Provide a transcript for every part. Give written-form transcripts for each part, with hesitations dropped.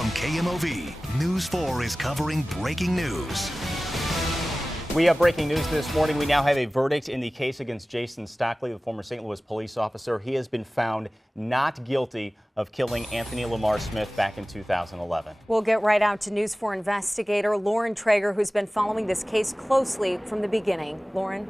From KMOV, News 4 is covering breaking news. We have breaking news this morning. We now have a verdict in the case against Jason Stockley, the former St. Louis police officer. He has been found not guilty of killing Anthony Lamar Smith back in 2011. We'll get right out to News 4 investigator Lauren Traeger, who's been following this case closely from the beginning. Lauren?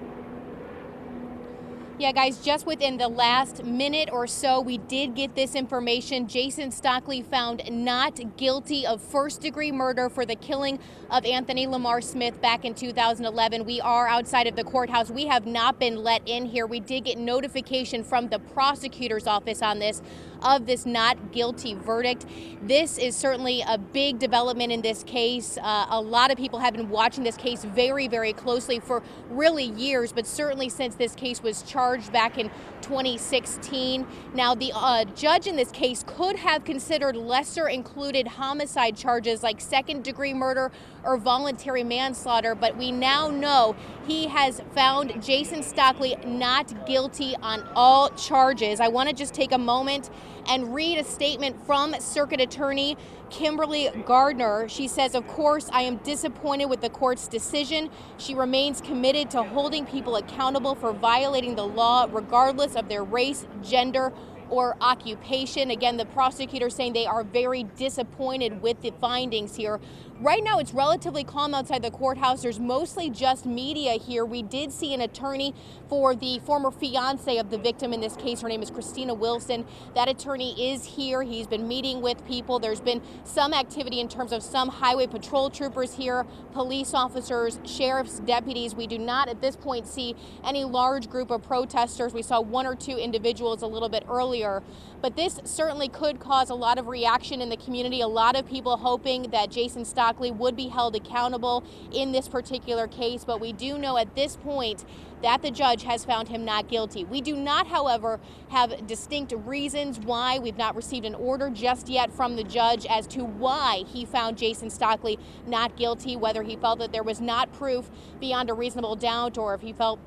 Yeah, guys, just within the last minute or so, we did get this information. Jason Stockley found not guilty of first-degree murder for the killing of Anthony Lamar Smith back in 2011. We are outside of the courthouse. We have not been let in here. We did get notification from the prosecutor's office on this, of this not guilty verdict. This is certainly a big development in this case. A lot of people have been watching this case very, very closely for really years, but certainly since this case was charged back in 2016. Now, the judge in this case could have considered lesser included homicide charges like second-degree murder or voluntary manslaughter, but we now know he has found Jason Stockley not guilty on all charges. I want to just take a moment and read a statement from Circuit Attorney Kimberly Gardner. She says, "Of course, I am disappointed with the court's decision. She remains committed to holding people accountable for violating the law, regardless of their race, gender, or occupation." Again, the prosecutor saying they are very disappointed with the findings here. Right now, it's relatively calm outside the courthouse. There's mostly just media here. We did see an attorney for the former fiance of the victim in this case. Her name is Christina Wilson. That attorney is here. He's been meeting with people. There's been some activity in terms of some highway patrol troopers here, police officers, sheriff's deputies. We do not at this point see any large group of protesters. We saw one or two individuals a little bit earlier. But this certainly could cause a lot of reaction in the community. A lot of people hoping that Jason Stockley would be held accountable in this particular case. But we do know at this point that the judge has found him not guilty. We do not, however, have distinct reasons why. We've not received an order just yet from the judge as to why he found Jason Stockley not guilty, whether he felt that there was not proof beyond a reasonable doubt or if he felt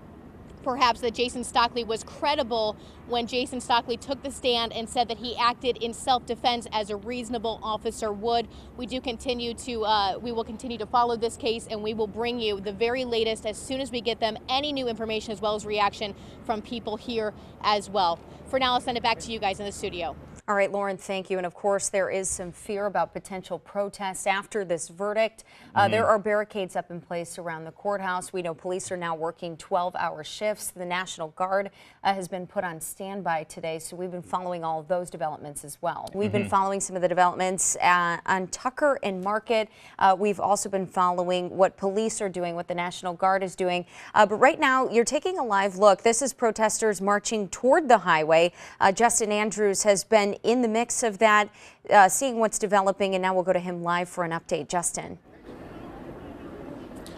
perhaps that Jason Stockley was credible when Jason Stockley took the stand and said that he acted in self-defense as a reasonable officer would. We will continue to follow this case, and we will bring you the very latest as soon as we get them, any new information as well as reaction from people here as well. For now, I'll send it back to you guys in the studio. All right, Lauren, thank you. And of course, there is some fear about potential protests after this verdict. There are barricades up in place around the courthouse. We know police are now working 12-hour shifts. The National Guard has been put on standby today, so we've been following all of those developments as well. We've been following some of the developments on Tucker and Market. We've also been following what police are doing, what the National Guard is doing. But right now, you're taking a live look. This is protesters marching toward the highway. Justin Andrews has been in the mix of that, seeing what's developing, and now we'll go to him live for an update. Justin.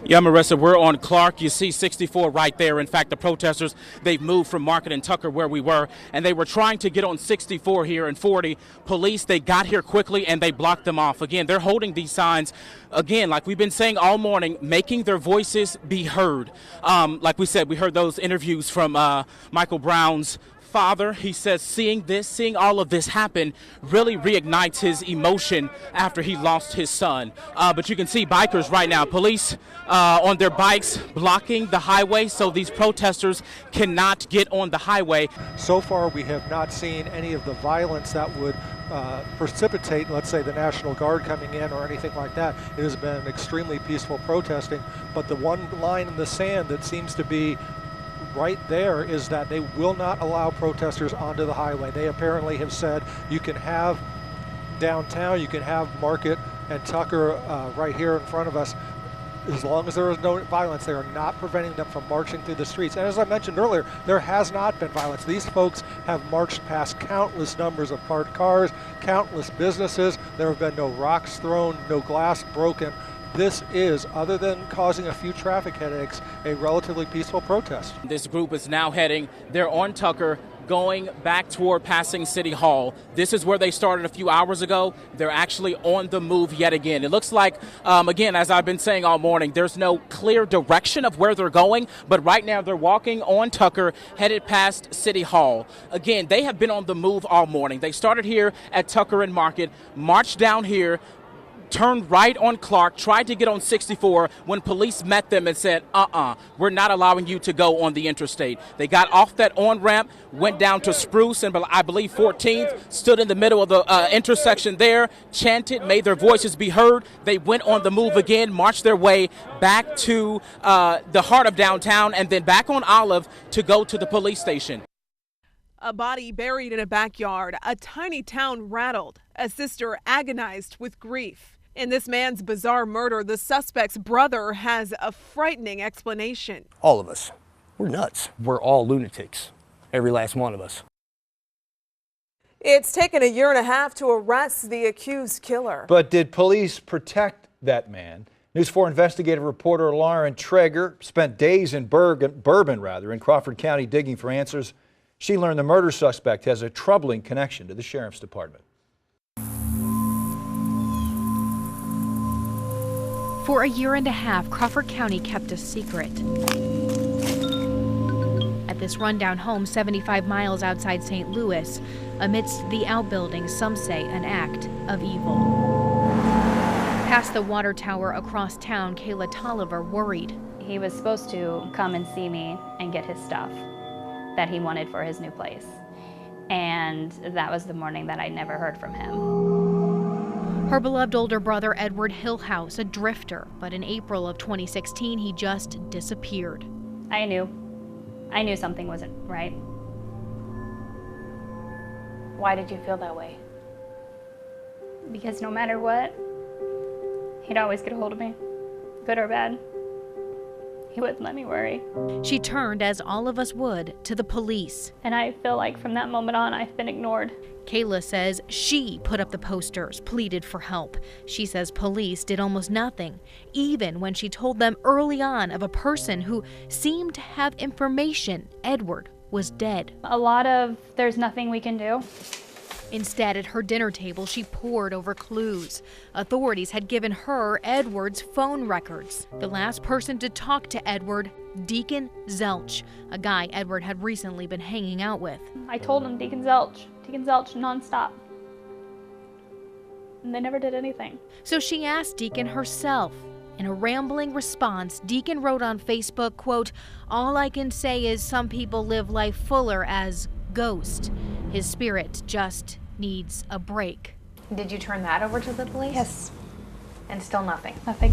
Yeah, Marissa, we're on Clark. You see 64 right there. In fact, the protesters, they've moved from Market and Tucker where we were, and they were trying to get on 64 here and 40. Police, they got here quickly, and they blocked them off. Again, they're holding these signs, again, like we've been saying all morning, making their voices be heard. Like we said, we heard those interviews from Michael Brown's father. He says seeing all of this happen really reignites his emotion after he lost his son. But you can see bikers right now, police on their bikes blocking the highway so these protesters cannot get on the highway. So far, we have not seen any of the violence that would precipitate, let's say, the National Guard coming in or anything like that. It has been extremely peaceful protesting, but the one line in the sand that seems to be right there is that they will not allow protesters onto the highway. They apparently have said you can have downtown, you can have Market and Tucker right here in front of us. As long as there is no violence, they are not preventing them from marching through the streets. And as I mentioned earlier, there has not been violence. These folks have marched past countless numbers of parked cars, countless businesses. There have been no rocks thrown, no glass broken. This is, other than causing a few traffic headaches, a relatively peaceful protest. This group is now heading, they're on Tucker, going back toward passing City Hall. This is where they started a few hours ago. They're actually on the move yet again. It looks like, again, as I've been saying all morning, there's no clear direction of where they're going, but right now they're walking on Tucker, headed past City Hall. Again, they have been on the move all morning. They started here at Tucker and Market, marched down here, turned right on Clark, tried to get on 64 when police met them and said, we're not allowing you to go on the interstate. They got off that on-ramp, went down to Spruce and I believe 14th, stood in the middle of the intersection there, chanted, made their voices be heard. They went on the move again, marched their way back to the heart of downtown and then back on Olive to go to the police station. A body buried in a backyard, a tiny town rattled, a sister agonized with grief. In this man's bizarre murder, the suspect's brother has a frightening explanation. All of us. We're nuts. We're all lunatics. Every last one of us. It's taken a year and a half to arrest the accused killer. But did police protect that man? News 4 investigative reporter Lauren Traeger spent days in Bourbon, in Crawford County digging for answers. She learned the murder suspect has a troubling connection to the sheriff's department. For a year and a half, Crawford County kept a secret. At this rundown home 75 miles outside St. Louis, amidst the outbuildings, some say an act of evil. Past the water tower across town, Kayla Tolliver worried. He was supposed to come and see me and get his stuff that he wanted for his new place. And that was the morning that I never heard from him. Her beloved older brother, Edward Hillhouse, a drifter, but in April of 2016, he just disappeared. I knew something wasn't right. Why did you feel that way? Because no matter what, he'd always get a hold of me, good or bad. He wouldn't let me worry. She turned, as all of us would, to the police. And I feel like from that moment on, I've been ignored. Kayla says she put up the posters, pleaded for help. She says police did almost nothing, even when she told them early on of a person who seemed to have information Edward was dead. A lot of, there's nothing we can do. Instead, at her dinner table, she pored over clues. Authorities had given her Edward's phone records. The last person to talk to Edward, Deacon Zelch, a guy Edward had recently been hanging out with. I told him Deacon Zelch nonstop. And they never did anything. So she asked Deacon herself. In a rambling response, Deacon wrote on Facebook, quote, "All I can say is some people live life fuller as ghost. His spirit just needs a break." Did you turn that over to the police? Yes. And still nothing? Nothing.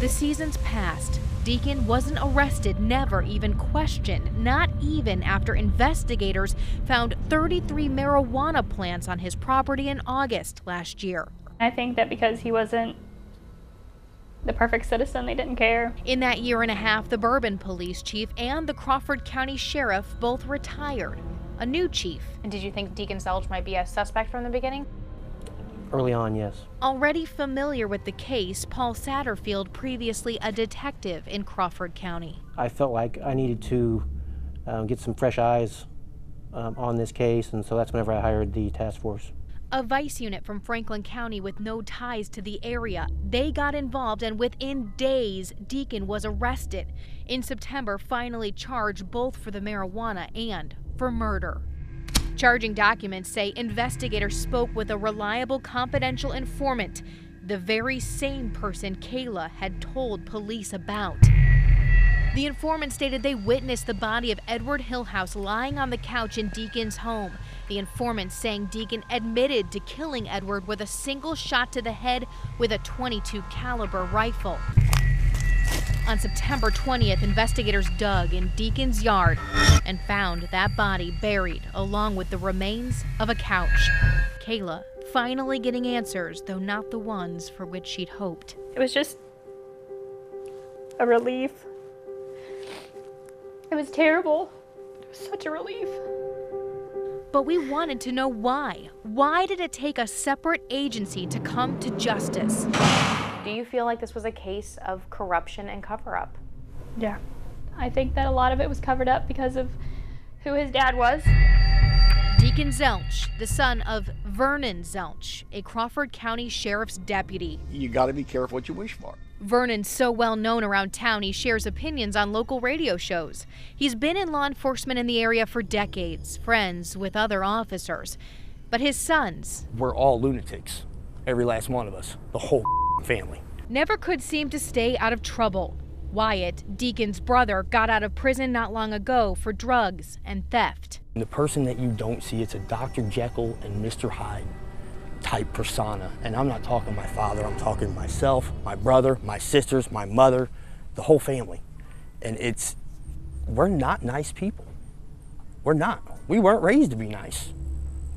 The seasons passed. Deacon wasn't arrested, never even questioned, not even after investigators found 33 marijuana plants on his property in August last year. I think that because he wasn't the perfect citizen, they didn't care. In that year and a half, the Bourbon police chief and the Crawford County sheriff both retired. A new chief. And did you think Deacon Zelch might be a suspect from the beginning? Early on, yes. Already familiar with the case, Paul Satterfield, previously a detective in Crawford County. I felt like I needed to get some fresh eyes on this case, and so that's whenever I hired the task force. A vice unit from Franklin County with no ties to the area. They got involved, and within days, Deacon was arrested. In September, finally charged both for the marijuana and for murder. Charging documents say investigators spoke with a reliable confidential informant, the very same person Kayla had told police about. The informant stated they witnessed the body of Edward Hillhouse lying on the couch in Deacon's home. The informant saying Deacon admitted to killing Edward with a single shot to the head with a .22 caliber rifle. On September 20th, investigators dug in Deacon's yard and found that body buried along with the remains of a couch. Kayla finally getting answers, though not the ones for which she'd hoped. It was just a relief. It was terrible. It was such a relief. But we wanted to know why. Why did it take a separate agency to come to justice? Do you feel like this was a case of corruption and cover-up? Yeah. I think that a lot of it was covered up because of who his dad was. Deacon Zelch, the son of Vernon Zelch, a Crawford County Sheriff's deputy. You got to be careful what you wish for. Vernon's so well known around town he shares opinions on local radio shows. He's been in law enforcement in the area for decades, friends with other officers. But his sons, we're all lunatics, every last one of us, the whole family, never could seem to stay out of trouble. Wyatt, Deacon's brother, got out of prison not long ago for drugs and theft. The person that you don't see, it's a Dr. Jekyll and Mr. Hyde type persona. And I'm not talking my father, I'm talking myself, my brother, my sisters, my mother, the whole family. And we're not nice people. We're not. We weren't raised to be nice.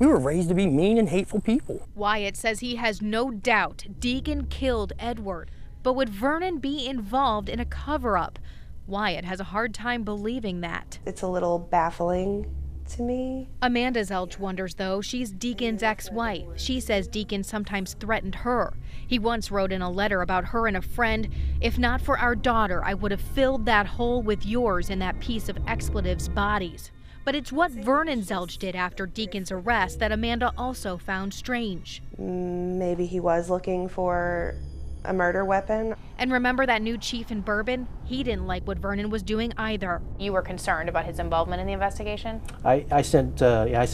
We were raised to be mean and hateful people. Wyatt says he has no doubt Deacon killed Edward. But would Vernon be involved in a cover-up? Wyatt has a hard time believing that. It's a little baffling to me. Amanda Zelch wonders, though. She's Deacon's ex-wife. She says Deacon sometimes threatened her. He once wrote in a letter about her and a friend, "If not for our daughter, I would have filled that hole with yours in that piece of expletives bodies." But it's what Vernon Zelch did after Deacon's arrest that Amanda also found strange. Maybe he was looking for a murder weapon. And remember that new chief in Bourbon? He didn't like what Vernon was doing either. You were concerned about his involvement in the investigation? I sent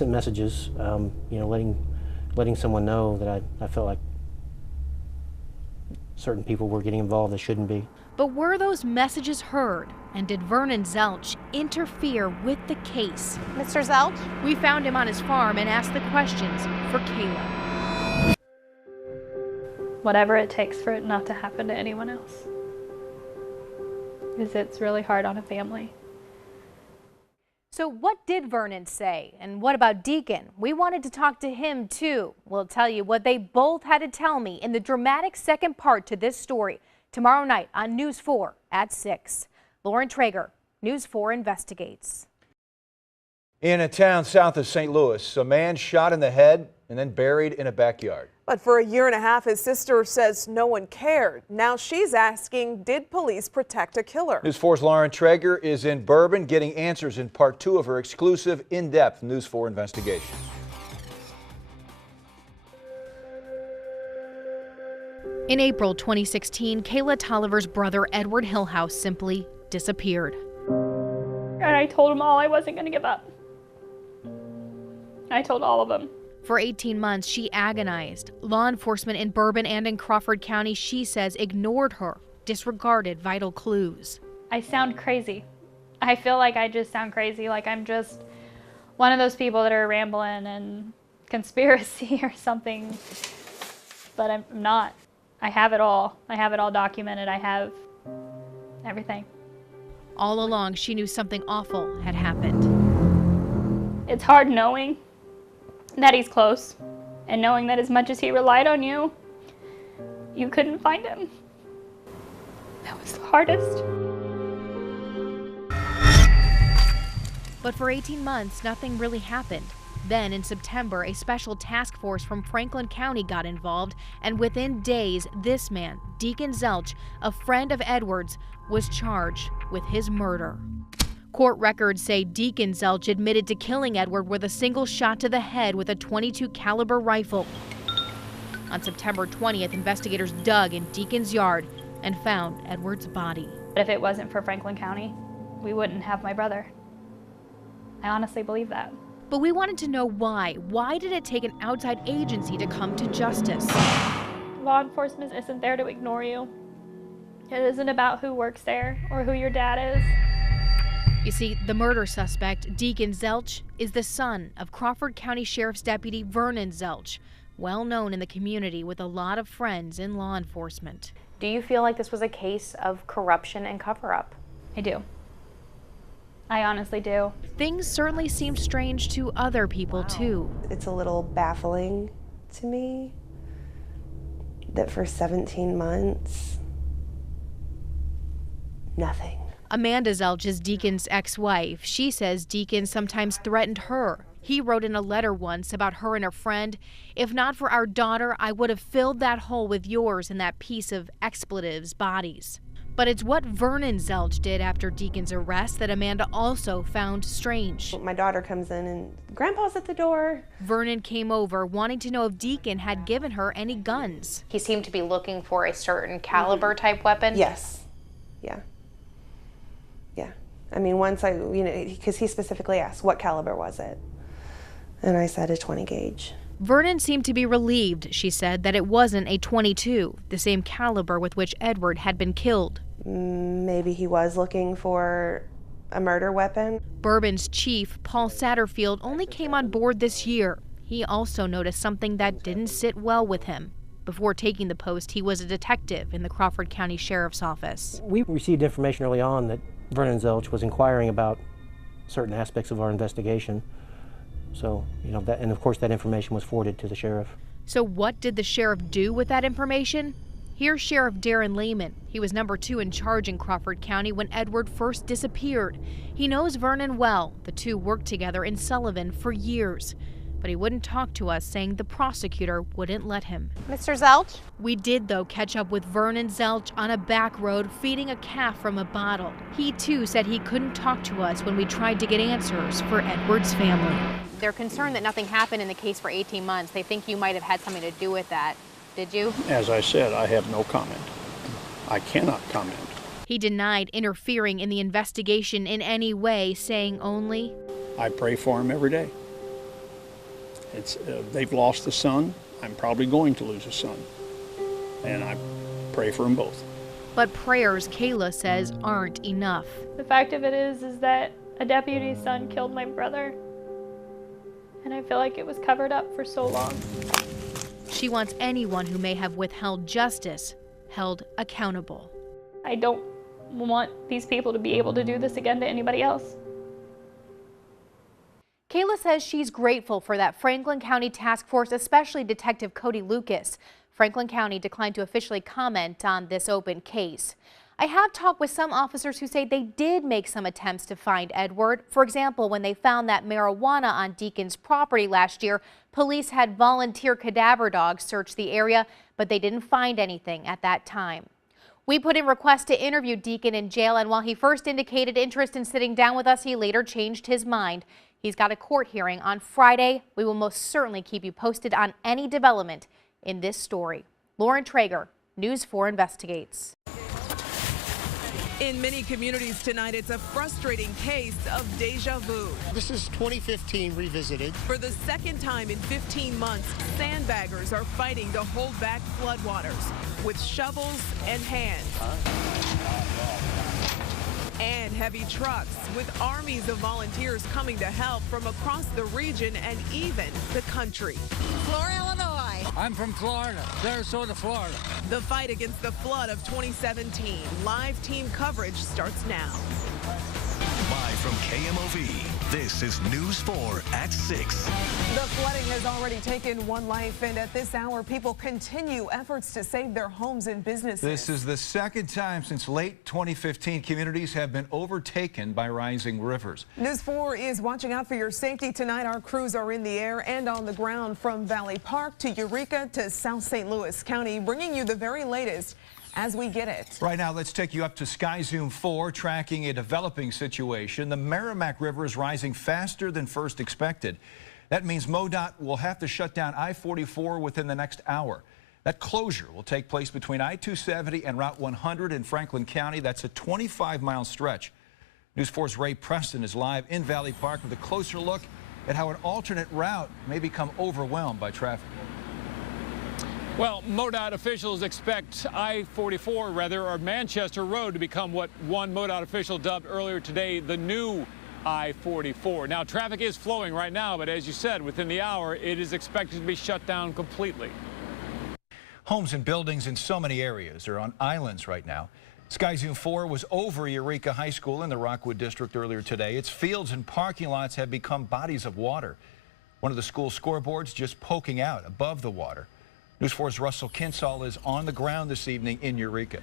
messages, letting someone know that I felt like certain people were getting involved that shouldn't be. But were those messages heard? And did Vernon Zelch interfere with the case? Mr. Zelch? We found him on his farm and asked the questions for Kayla. Whatever it takes for it not to happen to anyone else. Because it's really hard on a family. So what did Vernon say? And what about Deacon? We wanted to talk to him too. We'll tell you what they both had to tell me in the dramatic second part to this story tomorrow night on News 4 at 6. Lauren Traeger, News 4 investigates. In a town south of St. Louis, a man shot in the head and then buried in a backyard. But for a year and a half, his sister says no one cared. Now she's asking, did police protect a killer? News 4's Lauren Traeger is in Bourbon getting answers in part 2 of her exclusive, in-depth News 4 investigation. In April 2016, Kayla Tolliver's brother Edward Hillhouse simply disappeared. And I told them all I wasn't going to give up. I told all of them. For 18 months, she agonized. Law enforcement in Bourbon and in Crawford County, she says, ignored her, disregarded vital clues. I sound crazy. I feel like I just sound crazy, like I'm just one of those people that are rambling and conspiracy or something, but I'm not. I have it all. I have it all documented. I have everything. All along, she knew something awful had happened. It's hard knowing that he's close and knowing that as much as he relied on you, you couldn't find him. That was the hardest. But for 18 months, nothing really happened. Then in September, a special task force from Franklin County got involved, and within days, this man, Deacon Zelch, a friend of Edward's, was charged with his murder. Court records say Deacon Zelch admitted to killing Edward with a single shot to the head with a .22 caliber rifle. On September 20th, investigators dug in Deacon's yard and found Edward's body. But if it wasn't for Franklin County, we wouldn't have my brother. I honestly believe that. But we wanted to know why. Why did it take an outside agency to come to justice? Law enforcement isn't there to ignore you. It isn't about who works there or who your dad is. You see, the murder suspect, Deacon Zelch, is the son of Crawford County Sheriff's Deputy Vernon Zelch, well known in the community with a lot of friends in law enforcement. Do you feel like this was a case of corruption and cover-up? I do. I honestly do. Things certainly seem strange to other people, too. It's a little baffling to me that for 17 months, nothing. Amanda Zelch is Deacon's ex-wife. She says Deacon sometimes threatened her. He wrote in a letter once about her and her friend, "If not for our daughter, I would have filled that hole with yours and that piece of expletives bodies." But it's what Vernon Zelch did after Deacon's arrest that Amanda also found strange. My daughter comes in and Grandpa's at the door. Vernon came over wanting to know if Deacon had given her any guns. He seemed to be looking for a certain caliber type weapon? Yes. Yeah. Yeah. I mean, once because he specifically asked, what caliber was it? And I said a 20 gauge. Vernon seemed to be relieved, she said, that it wasn't a .22, the same caliber with which Edward had been killed. Maybe he was looking for a murder weapon. Bourbon's chief, Paul Satterfield, only came on board this year. He also noticed something that didn't sit well with him. Before taking the post, he was a detective in the Crawford County Sheriff's Office. We received information early on that Vernon Zelch was inquiring about certain aspects of our investigation. So, and of course that information was forwarded to the sheriff. So what did the sheriff do with that information? Here's Sheriff Darren Lehman. He was number 2 in charge in Crawford County when Edward first disappeared. He knows Vernon well. The two worked together in Sullivan for years. But he wouldn't talk to us, saying the prosecutor wouldn't let him. Mr. Zelch? We did, though, catch up with Vernon Zelch on a back road feeding a calf from a bottle. He, too, said he couldn't talk to us when we tried to get answers for Edward's family. They're concerned that nothing happened in the case for 18 months. They think you might have had something to do with that. Did you? As I said, I have no comment. I cannot comment. He denied interfering in the investigation in any way, saying only, I pray for him every day. They've lost a son. I'm probably going to lose a son. And I pray for them both. But prayers, Kayla says, aren't enough. The fact of it is that a deputy's son killed my brother. And I feel like it was covered up for so long. She wants anyone who may have withheld justice held accountable. I don't want these people to be able to do this again to anybody else. Kayla says she's grateful for that Franklin County Task Force, especially Detective Cody Lucas. Franklin County declined to officially comment on this open case. I have talked with some officers who say they did make some attempts to find Edward. For example, when they found that marijuana on Deacon's property last year, police had volunteer cadaver dogs search the area, but they didn't find anything at that time. We put in requests to interview Deacon in jail, and while he first indicated interest in sitting down with us, he later changed his mind. He's got a court hearing on Friday. We will most certainly keep you posted on any development in this story. Lauren Traeger, News 4 Investigates. In many communities tonight, it's a frustrating case of deja vu. This is 2015 revisited. For the second time in 15 months, sandbaggers are fighting to hold back floodwaters with shovels and hands. And heavy trucks with armies of volunteers coming to help from across the region and even the country. Florida, Illinois. I'm from Florida, Sarasota, Florida. The fight against the flood of 2017. Live team coverage starts now. Live from KMOV, this is News 4 at 6. The flooding has already taken one life, and at this hour, people continue efforts to save their homes and businesses. This is the second time since late 2015 communities have been overtaken by rising rivers. News 4 is watching out for your safety tonight. Our crews are in the air and on the ground from Valley Park to Eureka to South St. Louis County, bringing you the very latest as we get it. Right now, let's take you up to Sky Zoom 4, tracking a developing situation. The Merrimack River is rising faster than first expected. That means MoDOT will have to shut down I-44 within the next hour. That closure will take place between I-270 and Route 100 in Franklin County. That's a 25-mile stretch. News 4's Ray Preston is live in Valley Park with a closer look at how an alternate route may become overwhelmed by traffic. Well, MoDOT officials expect I-44, or Manchester Road, to become what one MoDOT official dubbed earlier today the new I-44. Now, traffic is flowing right now, but as you said, within the hour, it is expected to be shut down completely. Homes and buildings in so many areas are on islands right now. Sky Zoom 4 was over Eureka High School in the Rockwood District earlier today. Its fields and parking lots have become bodies of water. One of the school scoreboards just poking out above the water. News 4's Russell Kinsall is on the ground this evening in Eureka.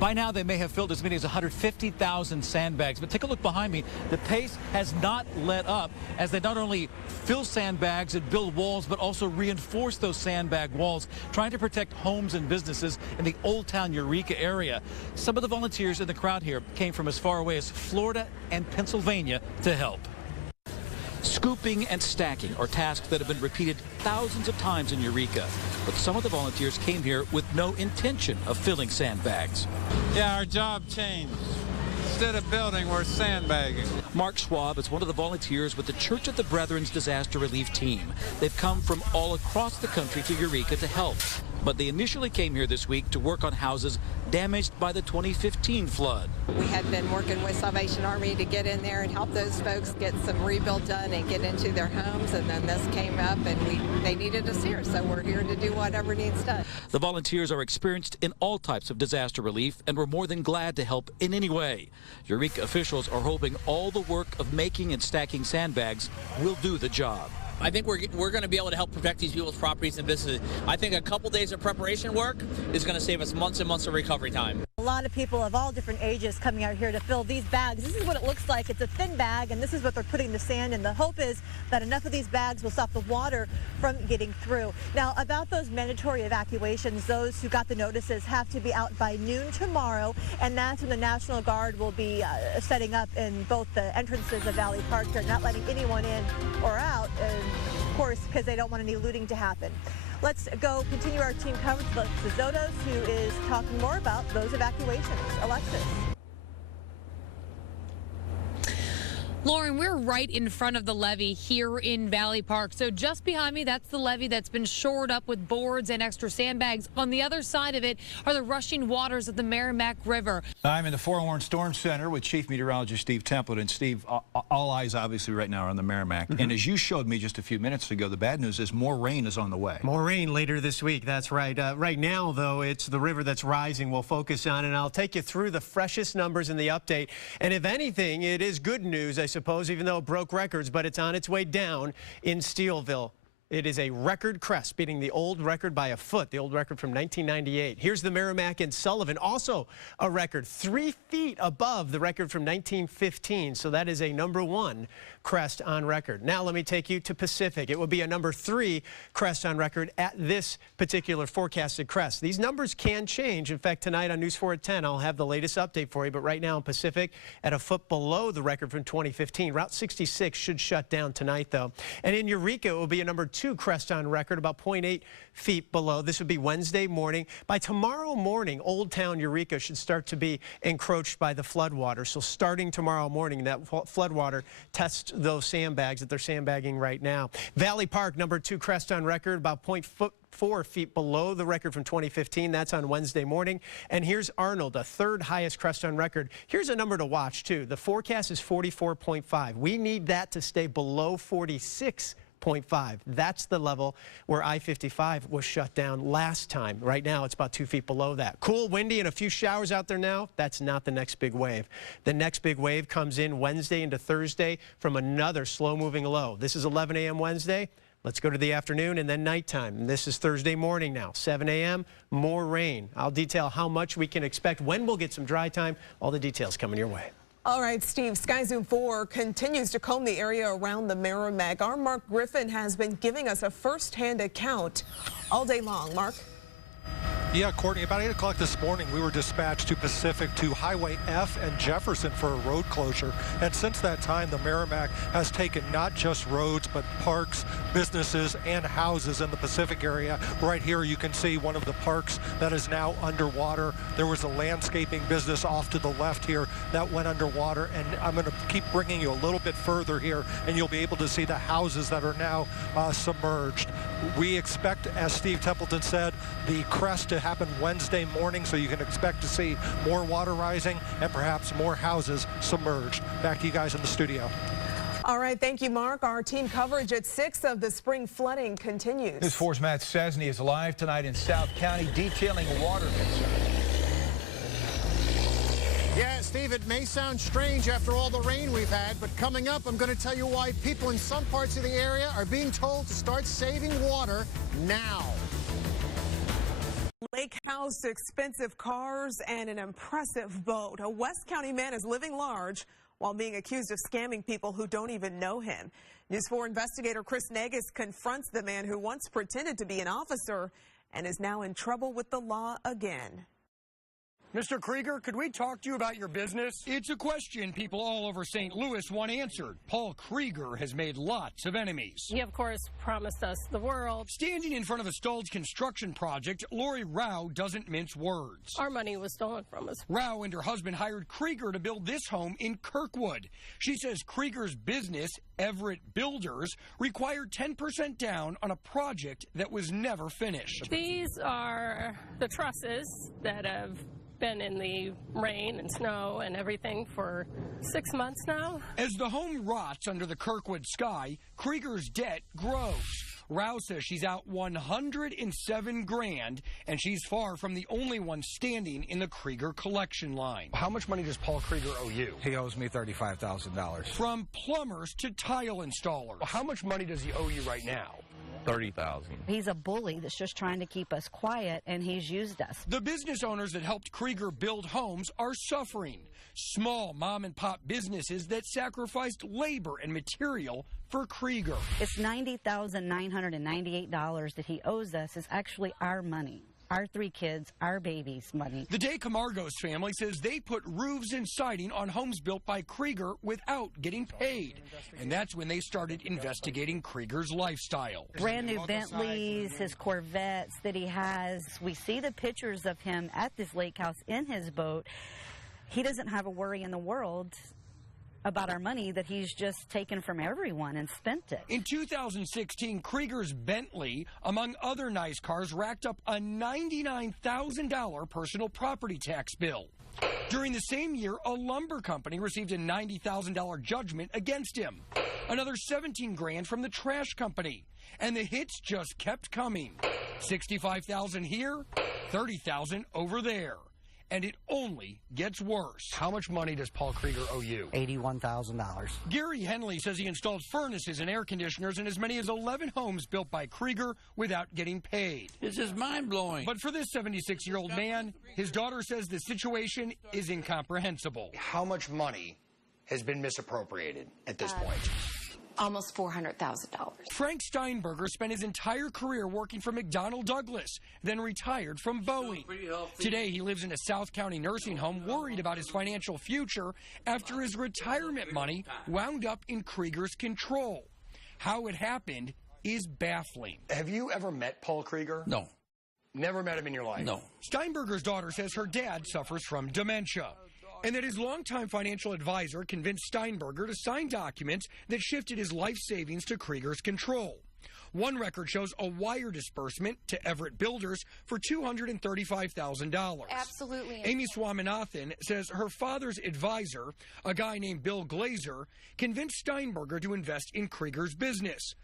By now, they may have filled as many as 150,000 sandbags. But take a look behind me. The pace has not let up as they not only fill sandbags and build walls, but also reinforce those sandbag walls, trying to protect homes and businesses in the Old Town Eureka area. Some of the volunteers in the crowd here came from as far away as Florida and Pennsylvania to help. Scooping and stacking are tasks that have been repeated thousands of times in Eureka. But some of the volunteers came here with no intention of filling sandbags. Yeah, our job changed. Instead of building, we're sandbagging. Mark Schwab is one of the volunteers with the Church of the Brethren's disaster relief team. They've come from all across the country to Eureka to help. But they initially came here this week to work on houses damaged by the 2015 flood. We had been working with Salvation Army to get in there and help those folks get some rebuild done and get into their homes, and then this came up and they needed us here, so we're here to do whatever needs done. The volunteers are experienced in all types of disaster relief and were more than glad to help in any way. Eureka officials are hoping all the work of making and stacking sandbags will do the job. I think we're going to be able to help protect these people's properties and businesses. I think a couple days of preparation work is going to save us months and months of recovery time. A lot of people of all different ages coming out here to fill these bags. This is what it looks like. It's a thin bag, and this is what they're putting the sand in. The hope is that enough of these bags will stop the water from getting through. Now, about those mandatory evacuations, those who got the notices have to be out by noon tomorrow, and that's when the National Guard will be setting up in both the entrances of Valley Park here, not letting anyone in or out, of course, because they don't want any looting to happen. Let's go continue our team coverage with Zotos, who is talking more about those evacuations. Alexis. Lauren, we're right in front of the levee here in Valley Park. So just behind me, that's the levee that's been shored up with boards and extra sandbags. On the other side of it are the rushing waters of the Merrimack River. I'm in the Forewarned Storm Center with Chief Meteorologist Steve Templeton. Steve, all eyes obviously right now are on the Merrimack. And as you showed me just a few minutes ago, the bad news is more rain is on the way. More rain later this week, that's right. Right now, though, it's the river that's rising we'll focus on, and I'll take you through the freshest numbers in the update. And if anything, it is good news, I suppose, even though it broke records, but it's on its way down in Steelville. It is a record crest, beating the old record by a foot, the old record from 1998. Here's the Merrimack and Sullivan, also a record 3 feet above the record from 1915. So that is a #1 crest on record. Now let me take you to Pacific. It will be a #3 crest on record at this particular forecasted crest. These numbers can change. In fact, tonight on News 4 at 10, I'll have the latest update for you. But right now in Pacific, at a foot below the record from 2015. Route 66 should shut down tonight, though. And in Eureka, it will be a #2 crest on record, about 0.8 feet below. This would be Wednesday morning. By tomorrow morning, Old Town Eureka should start to be encroached by the floodwater. So starting tomorrow morning, that floodwater tests those sandbags that they're sandbagging right now. Valley Park, #2 crest on record, about 0.4 feet below the record from 2015. That's on Wednesday morning. And here's Arnold, a third highest crest on record. Here's a number to watch, too. The forecast is 44.5. We need that to stay below 46.5. That's the level where I-55 was shut down last time. Right now, it's about 2 feet below that. Cool, windy, and a few showers out there now. That's not the next big wave. The next big wave comes in Wednesday into Thursday from another slow-moving low. This is 11 a.m. Wednesday. Let's go to the afternoon and then nighttime. And this is Thursday morning now, 7 a.m., more rain. I'll detail how much we can expect, when we'll get some dry time. All the details coming your way. All right, Steve, Sky Zoom 4 continues to comb the area around the Merrimack. Our Mark Griffin has been giving us a first-hand account all day long. Mark? Yeah, Courtney, about 8 o'clock this morning, we were dispatched to Pacific to Highway F and Jefferson for a road closure. And since that time, the Merrimack has taken not just roads, but parks, businesses, and houses in the Pacific area. Right here, you can see one of the parks that is now underwater. There was a landscaping business off to the left here that went underwater. And I'm going to keep bringing you a little bit further here, and you'll be able to see the houses that are now submerged. We expect, as Steve Templeton said, the crest to happen Wednesday morning, so you can expect to see more water rising and perhaps more houses submerged. Back to you guys in the studio. All right, thank you, Mark. Our team coverage at 6 of the spring flooding continues. News 4's Matt Sesney is live tonight in South County detailing water concerns. Yeah, Steve, it may sound strange after all the rain we've had, but coming up, I'm going to tell you why people in some parts of the area are being told to start saving water now. Lake house, expensive cars, and an impressive boat. A West County man is living large while being accused of scamming people who don't even know him. News 4 investigator Chris Negus confronts the man who once pretended to be an officer and is now in trouble with the law again. Mr. Krieger, could we talk to you about your business? It's a question people all over St. Louis want answered. Paul Krieger has made lots of enemies. He, of course, promised us the world. Standing in front of a stalled construction project, Lori Rao doesn't mince words. Our money was stolen from us. Rao and her husband hired Krieger to build this home in Kirkwood. She says Krieger's business, Everett Builders, required 10% down on a project that was never finished. These are the trusses that have been in the rain and snow and everything for 6 months now. As the home rots under the Kirkwood sky, Krieger's debt grows. Rao says she's out $107,000, and she's far from the only one standing in the Krieger collection line. How much money does Paul Krieger owe you? He owes me $35,000. From plumbers to tile installers. How much money does he owe you right now? $30,000. He's a bully that's just trying to keep us quiet, and he's used us. The business owners that helped Krieger build homes are suffering. Small mom-and-pop businesses that sacrificed labor and material for Krieger. It's $90,998 that he owes us is actually our money. Our 3 kids, our babies' money. The De Camargos family says they put roofs and siding on homes built by Krieger without getting paid. And that's when they started investigating Krieger's lifestyle. Brand new Bentleys, his Corvettes that he has. We see the pictures of him at this lake house in his boat. He doesn't have a worry in the world about our money that he's just taken from everyone and spent it. In 2016, Krieger's Bentley, among other nice cars, racked up a $99,000 personal property tax bill. During the same year, a lumber company received a $90,000 judgment against him. Another $17,000 from the trash company. And the hits just kept coming. $65,000 here, $30,000 over there. And it only gets worse. How much money does Paul Krieger owe you? $81,000. Gary Henley says he installed furnaces and air conditioners in as many as 11 homes built by Krieger without getting paid. This is mind-blowing. But for this 76-year-old man, his daughter says the situation is incomprehensible. How much money has been misappropriated at this point? Almost $400,000. Frank Steinberger spent his entire career working for McDonnell Douglas, then retired from Boeing. Today, he lives in a South County nursing home, worried about his financial future after his retirement money wound up in Krieger's control. How it happened is baffling. Have you ever met Paul Krieger? No. Never met him in your life? No. Steinberger's daughter says her dad suffers from dementia, and that his longtime financial advisor convinced Steinberger to sign documents that shifted his life savings to Krieger's control. One record shows a wire disbursement to Everett Builders for $235,000. Absolutely. Amy Swaminathan says her father's advisor, a guy named Bill Glazer, convinced Steinberger to invest in Krieger's business.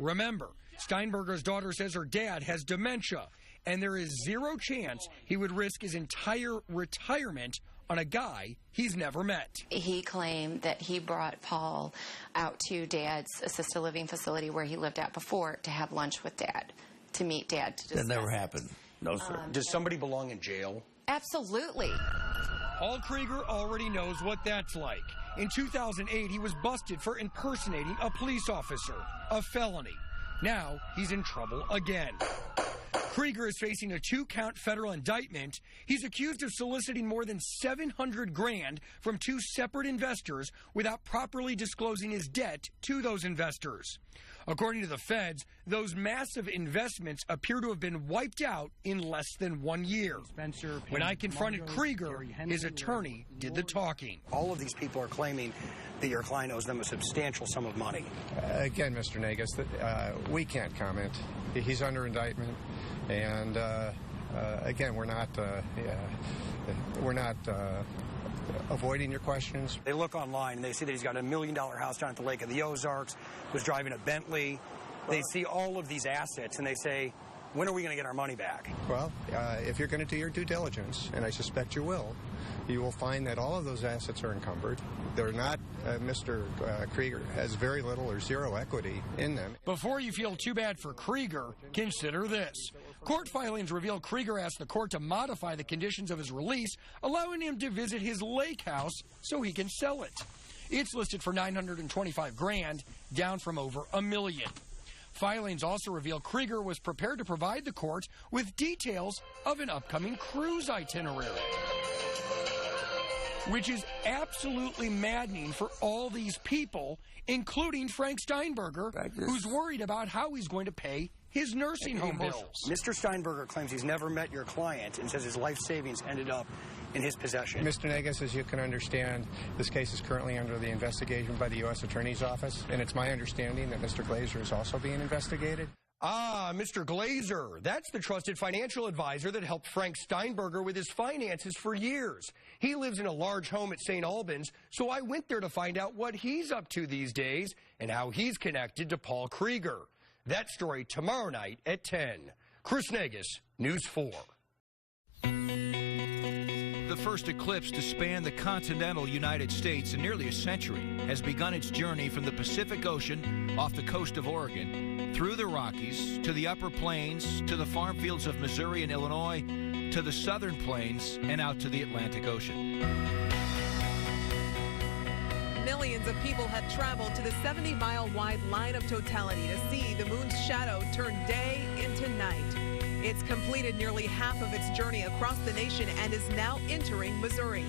Remember, Steinberger's daughter says her dad has dementia, and there is zero chance he would risk his entire retirement on a guy he's never met. He claimed that he brought Paul out to Dad's assisted living facility where he lived at before to have lunch with Dad, to meet Dad. To That never happened. No, sir. Does somebody belong in jail? Absolutely. Paul Krieger already knows what that's like. In 2008, he was busted for impersonating a police officer, a felony. Now he's in trouble again. Krieger is facing a 2-count federal indictment. He's accused of soliciting more than $700,000 from 2 separate investors without properly disclosing his debt to those investors. According to the feds, those massive investments appear to have been wiped out in less than 1 year. When I confronted Krieger, his attorney did the talking. All of these people are claiming that your client owes them a substantial sum of money. Again, Mr. Negus, we can't comment. He's under indictment. And again, we're not avoiding your questions. They look online and they see that he's got a $1 million house down at the Lake of the Ozarks, was driving a Bentley. They see all of these assets and they say, when are we going to get our money back? Well, if you're going to do your due diligence, and I suspect you will find that all of those assets are encumbered. They're not, Mr. Krieger has very little or zero equity in them. Before you feel too bad for Krieger, consider this. Court filings reveal Krieger asked the court to modify the conditions of his release, allowing him to visit his lake house so he can sell it. It's listed for $925,000, down from over $1 million. Filings also reveal Krieger was prepared to provide the court with details of an upcoming cruise itinerary, which is absolutely maddening for all these people, including Frank Steinberger, who's worried about how he's going to pay his nursing home bills. Mr. Steinberger claims he's never met your client and says his life savings ended up in his possession. Mr. Negus, as you can understand, this case is currently under the investigation by the U.S. Attorney's Office, and it's my understanding that Mr. Glazer is also being investigated. Ah, Mr. Glazer. That's the trusted financial advisor that helped Frank Steinberger with his finances for years. He lives in a large home at St. Albans, so I went there to find out what he's up to these days and how he's connected to Paul Krieger. That story tomorrow night at 10. Chris Negus, News 4. The first eclipse to span the continental United States in nearly a century has begun its journey from the Pacific Ocean off the coast of Oregon, through the Rockies, to the upper plains, to the farm fields of Missouri and Illinois, to the southern plains, and out to the Atlantic Ocean. Millions of people have traveled to the 70-mile wide line of totality to see the moon's shadow turn day into night. It's completed nearly half of its journey across the nation and is now entering Missouri.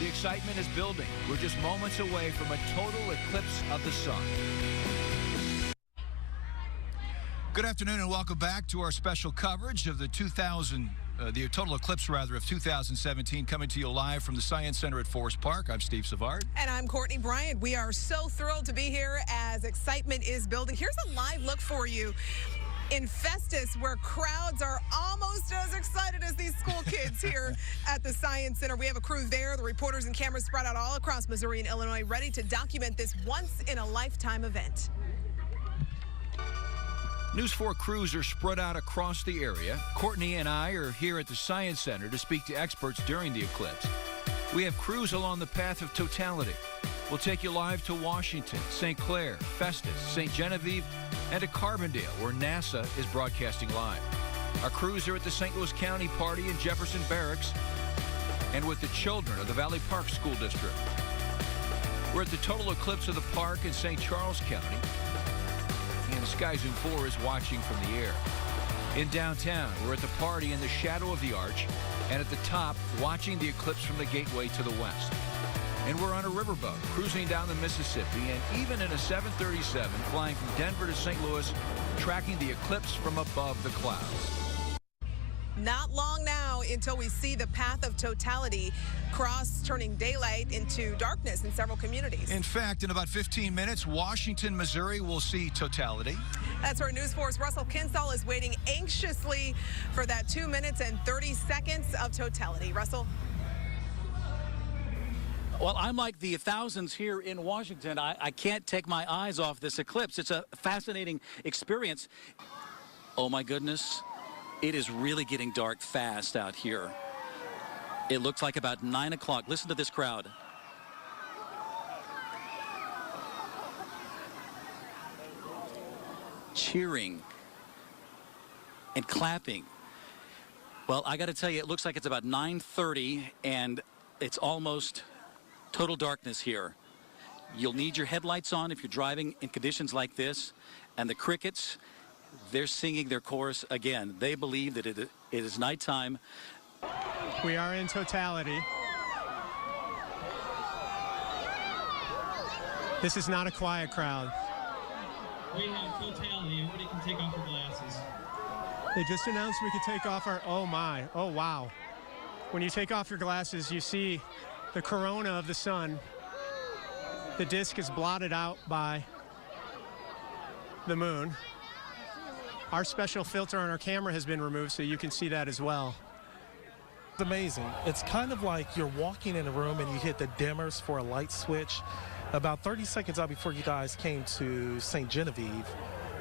The excitement is building. We're just moments away from a total eclipse of the sun. Good afternoon and welcome back to our special coverage of the total eclipse of 2017, coming to you live from the Science Center at Forest Park. I'm Steve Savard. And I'm Courtney Bryant. We are so thrilled to be here as excitement is building. Here's a live look for you in Festus, where crowds are almost as excited as these school kids here at the Science Center. We have a crew there, the reporters and cameras spread out all across Missouri and Illinois, ready to document this once-in-a-lifetime event. News 4 crews are spread out across the area. Courtney and I are here at the Science Center to speak to experts during the eclipse. We have crews along the path of totality. We'll take you live to Washington, St. Clair, Festus, St. Genevieve, and to Carbondale, where NASA is broadcasting live. Our crews are at the St. Louis County Party in Jefferson Barracks and with the children of the Valley Park School District. We're at the total eclipse of the park in St. Charles County, and Sky Zoom 4 is watching from the air. In downtown, we're at the party in the shadow of the arch, and at the top, watching the eclipse from the gateway to the west. And we're on a riverboat, cruising down the Mississippi, and even in a 737, flying from Denver to St. Louis, tracking the eclipse from above the clouds. Not long now until we see the path of totality cross, turning daylight into darkness in several communities. In fact, in about 15 minutes, Washington, Missouri will see totality. That's where News 4's Russell Kinsall is waiting anxiously for that 2 minutes and 30 seconds of totality. Russell? Well, I'm like the thousands here in Washington. I can't take my eyes off this eclipse. It's a fascinating experience. Oh, my goodness. It is really getting dark fast out here. It looks like about 9 o'clock. Listen to this crowd. Cheering and clapping. Well, I got to tell you, it looks like it's about 9:30 and it's almost total darkness here. You'll need your headlights on if you're driving in conditions like this. And the crickets, they're singing their chorus again. They believe that it is nighttime. We are in totality. This is not a quiet crowd. We have totality. Everybody can take off their glasses. They just announced we could take off our, oh my, oh wow. When you take off your glasses, you see the corona of the sun. The disk is blotted out by the moon. Our special filter on our camera has been removed, so you can see that as well. It's amazing. It's kind of like you're walking in a room and you hit the dimmers for a light switch. About 30 seconds out before you guys came to St. Genevieve,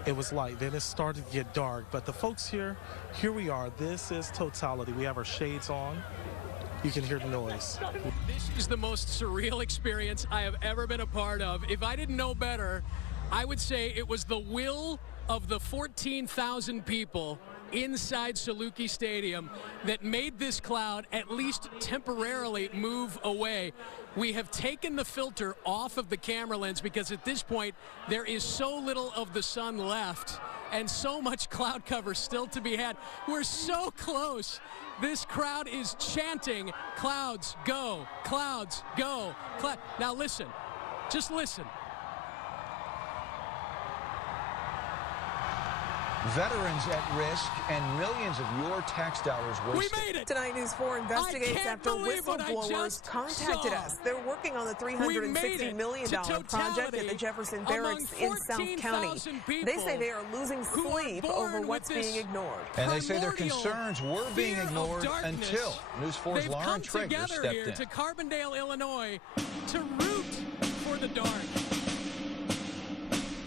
it was light. Then it started to get dark. But the folks here we are. This is totality. We have our shades on. You can hear the noise. This is the most surreal experience I have ever been a part of. If I didn't know better, I would say it was the will of the 14,000 people inside Saluki Stadium that made this cloud at least temporarily move away. We have taken the filter off of the camera lens because at this point there is so little of the sun left and so much cloud cover still to be had. We're so close. This crowd is chanting, "Clouds go, clouds go." Now listen, just listen. Veterans at risk and millions of your tax dollars wasted. We made it! Tonight News 4 investigates after whistleblowers contacted us. They're working on the $360 million project at the Jefferson Barracks in South County. They say they are losing sleep over what's being ignored. And they say their concerns were being ignored until News 4's Lauren Traeger stepped in. They've come together here to Carbondale, Illinois to root for the dark.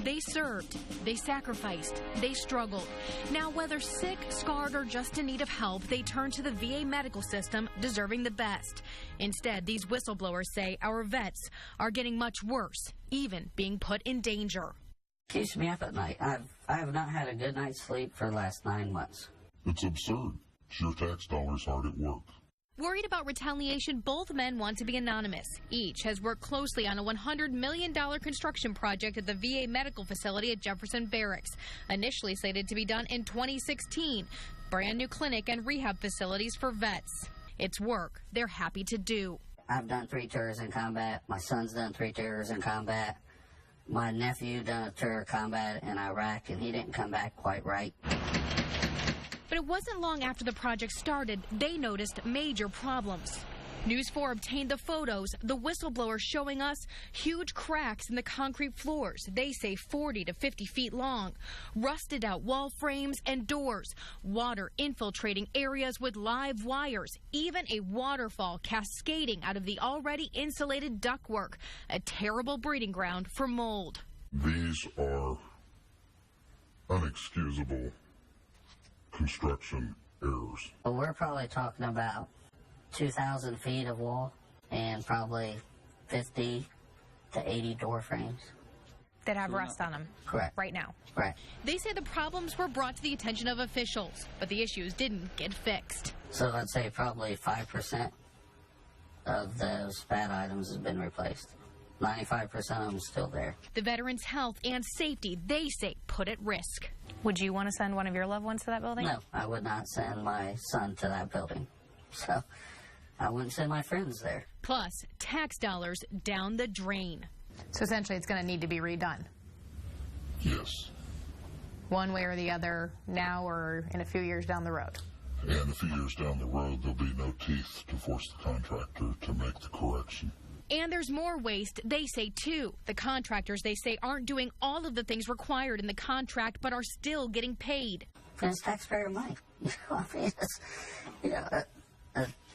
They served, they sacrificed, they struggled. Now, whether sick, scarred, or just in need of help, they turn to the VA medical system, deserving the best. Instead, these whistleblowers say our vets are getting much worse, even being put in danger. Keeps me up at night. I have not had a good night's sleep for the last 9 months. It's absurd. It's your tax dollars hard at work. Worried about retaliation, both men want to be anonymous. Each has worked closely on a $100 million construction project at the VA medical facility at Jefferson Barracks, initially slated to be done in 2016. Brand new clinic and rehab facilities for vets. It's work they're happy to do. I've done 3 tours in combat. My son's done 3 tours in combat. My nephew done a tour of combat in Iraq, and he didn't come back quite right. But it wasn't long after the project started, they noticed major problems. News 4 obtained the photos, the whistleblower showing us huge cracks in the concrete floors. They say 40 to 50 feet long, rusted out wall frames and doors, water infiltrating areas with live wires, even a waterfall cascading out of the already insulated ductwork, a terrible breeding ground for mold. These are unexcusable construction errors. Well, we're probably talking about 2,000 feet of wall and probably 50 to 80 door frames. That have rust on them. Correct. Right now. Right. They say the problems were brought to the attention of officials, but the issues didn't get fixed. So I'd say probably 5% of those bad items has been replaced. 95% of them still there. The veterans' health and safety, they say, put at risk. Would you want to send one of your loved ones to that building? No, I would not send my son to that building. So I wouldn't send my friends there. Plus, tax dollars down the drain. So essentially it's going to need to be redone. Yes. One way or the other, now or in a few years down the road. And a few years down the road, there'll be no teeth to force the contractor to make the correction. And there's more waste, they say, too. The contractors, they say, aren't doing all of the things required in the contract, but are still getting paid. It's taxpayer money. I mean,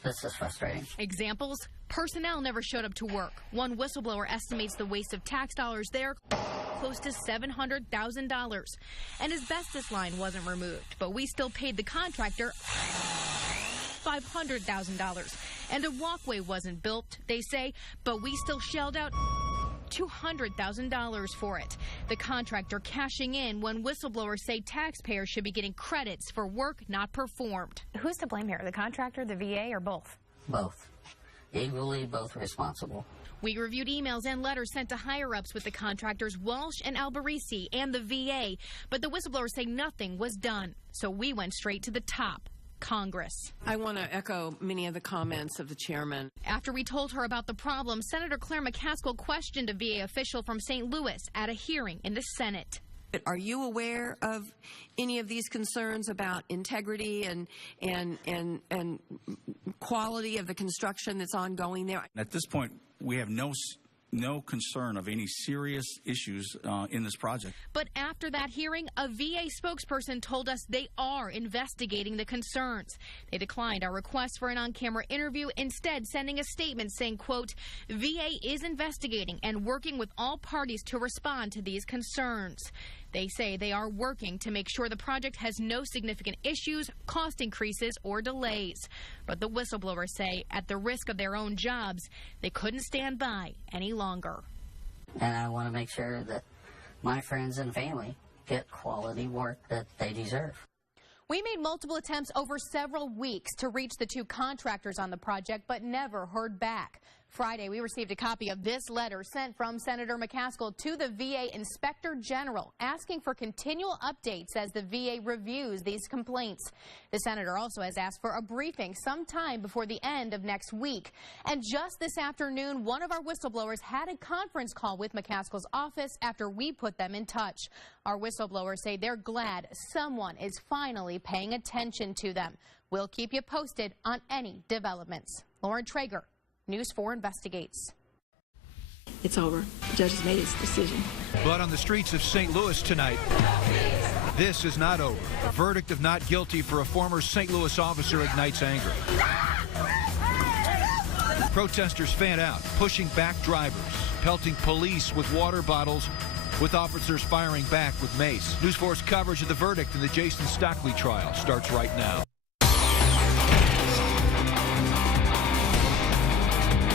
this is frustrating. Examples? Personnel never showed up to work. One whistleblower estimates the waste of tax dollars there close to $700,000. An asbestos line wasn't removed, but we still paid the contractor $500,000. And a walkway wasn't built, they say, but we still shelled out $200,000 for it. The contractor cashing in when whistleblowers say taxpayers should be getting credits for work not performed. Who's to blame here, the contractor, the VA, or both? Both. Equally, both responsible. We reviewed emails and letters sent to higher-ups with the contractors Walsh and Alberici and the VA, but the whistleblowers say nothing was done. So we went straight to the top. Congress. I want to echo many of the comments of the chairman. After we told her about the problem, Senator Claire McCaskill questioned a VA official from St. Louis at a hearing in the Senate. Are you aware of any of these concerns about integrity and quality of the construction that's ongoing there? At this point, we have no concern of any serious issues in this project. But after that hearing, a VA spokesperson told us they are investigating the concerns. They declined our request for an on-camera interview, instead sending a statement saying, quote, VA is investigating and working with all parties to respond to these concerns. They say they are working to make sure the project has no significant issues, cost increases, or delays. But the whistleblowers say at the risk of their own jobs, they couldn't stand by any longer. And I want to make sure that my friends and family get quality work that they deserve. We made multiple attempts over several weeks to reach the two contractors on the project, but never heard back. Friday, we received a copy of this letter sent from Senator McCaskill to the VA Inspector General, asking for continual updates as the VA reviews these complaints. The senator also has asked for a briefing sometime before the end of next week. And just this afternoon, one of our whistleblowers had a conference call with McCaskill's office after we put them in touch. Our whistleblowers say they're glad someone is finally paying attention to them. We'll keep you posted on any developments. Lauren Traeger, News 4 Investigates. It's over. The judge has made his decision. Blood on the streets of St. Louis tonight. This is not over. A verdict of not guilty for a former St. Louis officer ignites anger. Protesters fan out, pushing back drivers, pelting police with water bottles, with officers firing back with mace. News 4's coverage of the verdict in the Jason Stockley trial starts right now.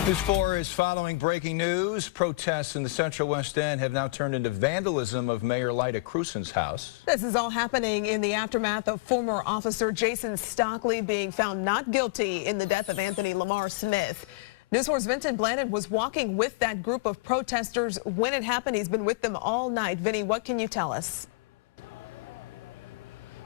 News 4 is following breaking news. Protests in the Central West End have now turned into vandalism of Mayor Lyda Krewson's house. This is all happening in the aftermath of former officer Jason Stockley being found not guilty in the death of Anthony Lamar Smith. News 4's Vincent Blandon was walking with that group of protesters when it happened. He's been with them all night. Vinny, what can you tell us?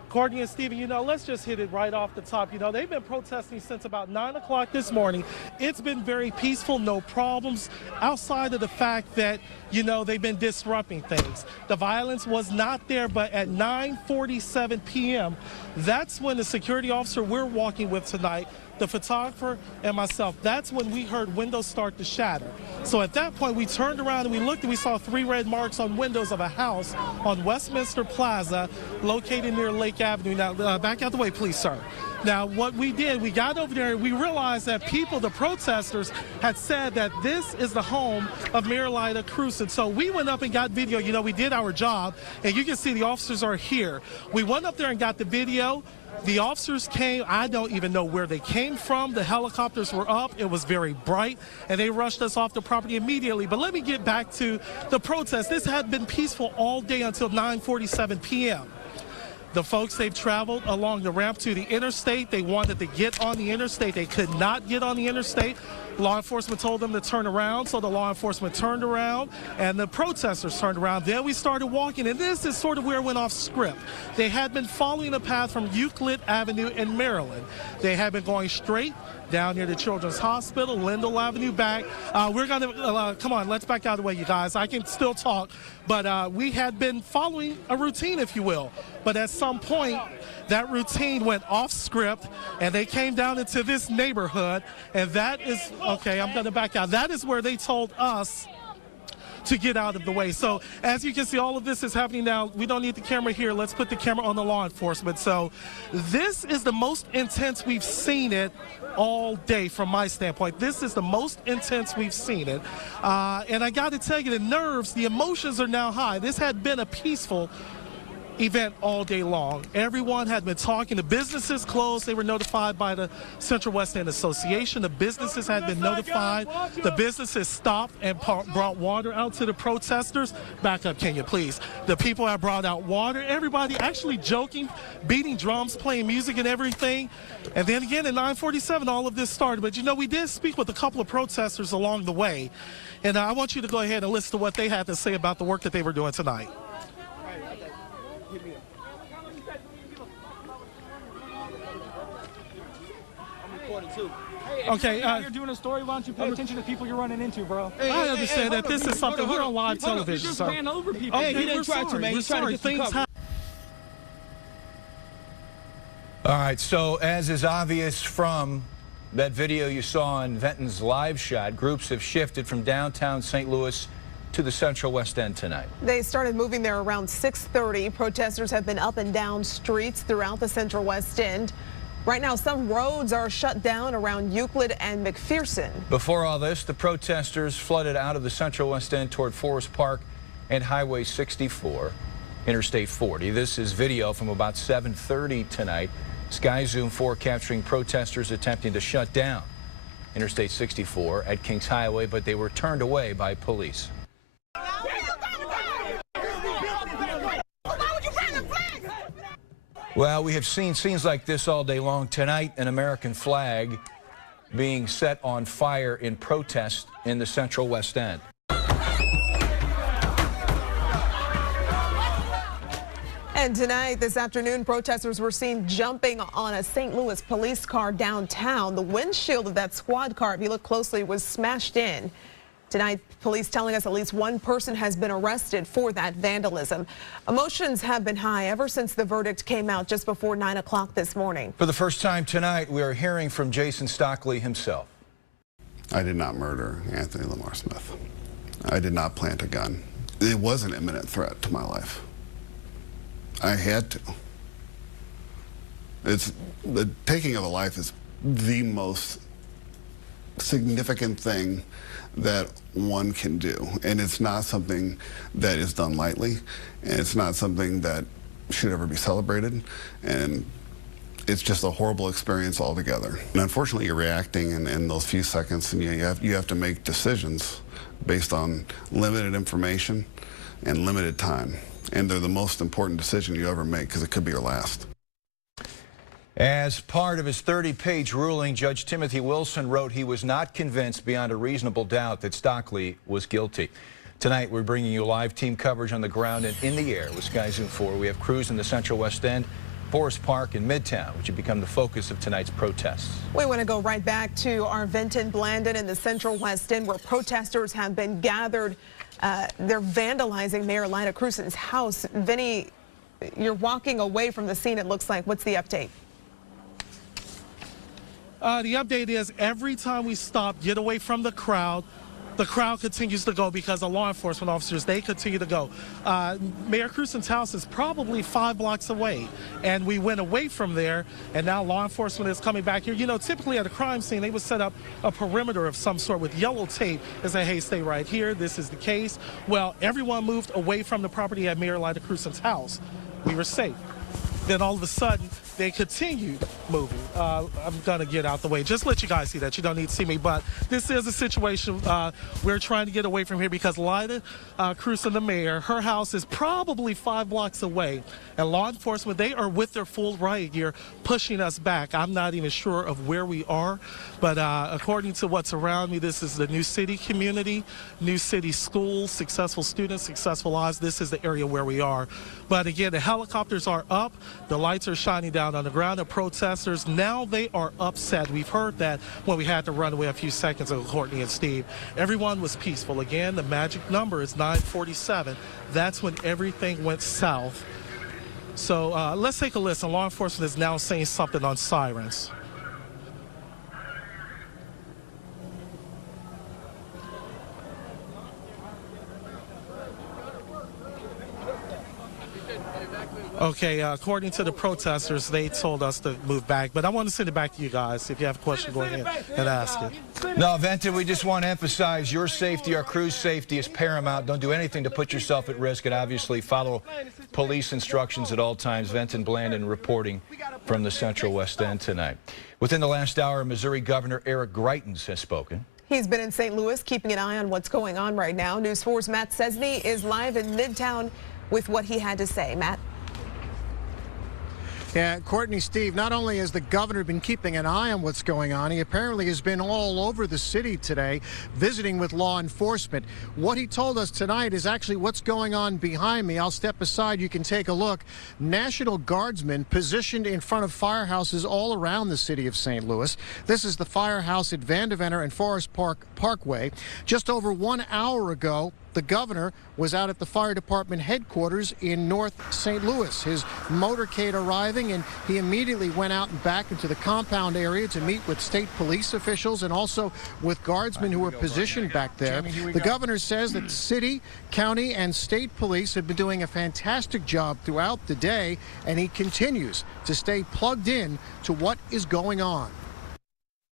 Courtney and Steven, let's just hit it right off the top. They've been protesting since about 9 o'clock this morning. It's been very peaceful, no problems, outside of the fact that, they've been disrupting things. The violence was not there, but at 9:47 p.m., that's when the security officer we're walking with tonight, the photographer and myself, that's when we heard windows start to shatter. So at that point, we turned around and we looked and we saw 3 red marks on windows of a house on Westminster Plaza located near Lake Avenue. Now, back out the way, please, sir. Now, what we did, we got over there and we realized that the protesters, had said that this is the home of Mayor Lyda Krewson. So we went up and got video. We did our job, and you can see the officers are here. We went up there and got the video. The officers came. I don't even know where they came from. The helicopters were up. It was very bright, and they rushed us off the property immediately. But let me get back to the protest. This had been peaceful all day until 9:47 p.m. The folks, they've traveled along the ramp to the interstate. They wanted to get on the interstate. They could not get on the interstate. Law enforcement told them to turn around, so the law enforcement turned around, and the protesters turned around. Then we started walking, and this is sort of where it went off script. They had been following a path from Euclid Avenue in Maryland. They had been going straight down near the Children's Hospital, Lindell Avenue back. We're going to, come on, let's back out of the way, you guys. I can still talk, but we had been following a routine, if you will. But at some point, that routine went off script, and they came down into this neighborhood, and that is, okay, I'm going to back out. That is where they told us to get out of the way. So as you can see, all of this is happening now. We don't need the camera here. Let's put the camera on the law enforcement. So this is the most intense we've seen it all day from my standpoint. This is the most intense we've seen it. And I got to tell you, the nerves, the emotions are now high. This had been a peaceful event all day long. Everyone had been talking. The businesses closed. They were notified by the Central West End Association. The businesses had been notified. The businesses stopped and brought water out to the protesters. Back up, can you please? The people have brought out water. Everybody actually joking, beating drums, playing music and everything. And then again at 9:47, all of this started. But we did speak with a couple of protesters along the way. And I want you to go ahead and listen to what they had to say about the work that they were doing tonight. Okay, you're doing a story. Why don't you pay attention to people you're running into, bro? I understand that this is something we're on live television. You just ran over people. Hey, he didn't try to, man. He's trying to get things happen. All right, so as is obvious from that video you saw on Venton's live shot, groups have shifted from downtown St. Louis to the Central West End tonight. They started moving there around 6:30. Protesters have been up and down streets throughout the Central West End. Right now, some roads are shut down around Euclid and McPherson. Before all this, the protesters flooded out of the Central West End toward Forest Park and Highway 64. Interstate 40. This is video from about 7:30 tonight. Sky Zoom 4 capturing protesters attempting to shut down Interstate 64 at Kings Highway, but they were turned away by police. Well, we have seen scenes like this all day long. Tonight, an American flag being set on fire in protest in the Central West End. And tonight, this afternoon, protesters were seen jumping on a St. Louis police car downtown. The windshield of that squad car, if you look closely, was smashed in. Tonight, police telling us at least one person has been arrested for that vandalism. Emotions have been high ever since the verdict came out just before 9 o'clock this morning. For the first time tonight, we are hearing from Jason Stockley himself. I did not murder Anthony Lamar Smith. I did not plant a gun. It was an imminent threat to my life. I had to. The taking of a life is the most significant thing that one can do, and it's not something that is done lightly, and it's not something that should ever be celebrated, and it's just a horrible experience altogether. And unfortunately, you're reacting in those few seconds, and you have to make decisions based on limited information and limited time, and they're the most important decision you ever make because it could be your last. As part of his 30-page ruling, Judge Timothy Wilson wrote he was not convinced beyond a reasonable doubt that Stockley was guilty. Tonight, we're bringing you live team coverage on the ground and in the air with Sky Zoom 4. We have crews in the Central West End, Forest Park, and Midtown, which have become the focus of tonight's protests. We want to go right back to our Vinton Blandon in the Central West End, where protesters have been gathered. They're vandalizing Mayor Lyda Cruz's house. Vinny, you're walking away from the scene, it looks like. What's the update? The update is every time we stop, get away from the crowd continues to go because the law enforcement officers, they continue to go. Mayor Cruz's house is probably 5 blocks away, and we went away from there, and now law enforcement is coming back here. You know, typically at a crime scene, they would set up a perimeter of some sort with yellow tape and say, hey, stay right here. This is the case. Well, everyone moved away from the property at Mayor Lyda Cruz's house. We were safe. Then all of a sudden, they continued moving. I'm going to get out the way. Just let you guys see that. You don't need to see me. But this is a situation we're trying to get away from here because Lyda Cruz, the mayor, her house is probably 5 blocks away. And law enforcement, they are with their full riot gear pushing us back. I'm not even sure of where we are. But according to what's around me, this is the New City community, New City schools, successful students, successful lives. This is the area where we are. But again, the helicopters are up. The lights are shining down on the ground. The protesters, now they are upset. We've heard that when we had to run away a few seconds ago, Courtney and Steve. Everyone was peaceful. Again, the magic number is 9:47. That's when everything went south. So let's take a listen. Law enforcement is now saying something on sirens. Okay, according to the protesters, they told us to move back, but I want to send it back to you guys. If you have a question, go ahead and ask it. No, Vinton, we just want to emphasize your safety, our crew's safety is paramount. Don't do anything to put yourself at risk, and obviously follow police instructions at all times. Vinton Blandon reporting from the Central West End tonight. Within the last hour, Missouri Governor Eric Greitens has spoken. He's been in St. Louis, keeping an eye on what's going on right now. News 4's Matt Cesny is live in Midtown with what he had to say. Matt? Yeah, Courtney, Steve, not only has the governor been keeping an eye on what's going on, he apparently has been all over the city today, visiting with law enforcement. What he told us tonight is actually what's going on behind me. I'll step aside. You can take a look. National Guardsmen positioned in front of firehouses all around the city of St. Louis. This is the firehouse at Vandeventer and Forest Park Parkway. Just over 1 hour ago, the governor was out at the fire department headquarters in North St. Louis. His motorcade arriving, and he immediately went out and back into the compound area to meet with state police officials and also with guardsmen who were positioned back there. The governor says that city, county, and state police have been doing a fantastic job throughout the day, and he continues to stay plugged in to what is going on.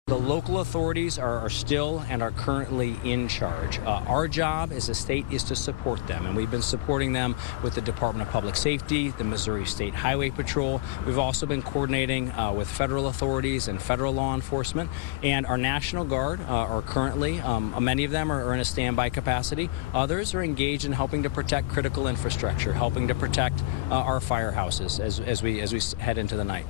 The local authorities are still and are currently in charge. Our job as a state is to support them, and we've been supporting them with the Department of Public Safety, the Missouri State Highway Patrol. We've also been coordinating with federal authorities and federal law enforcement, and our National Guard are currently, many of them are in a standby capacity. Others are engaged in helping to protect critical infrastructure, helping to protect our firehouses as we head into the night.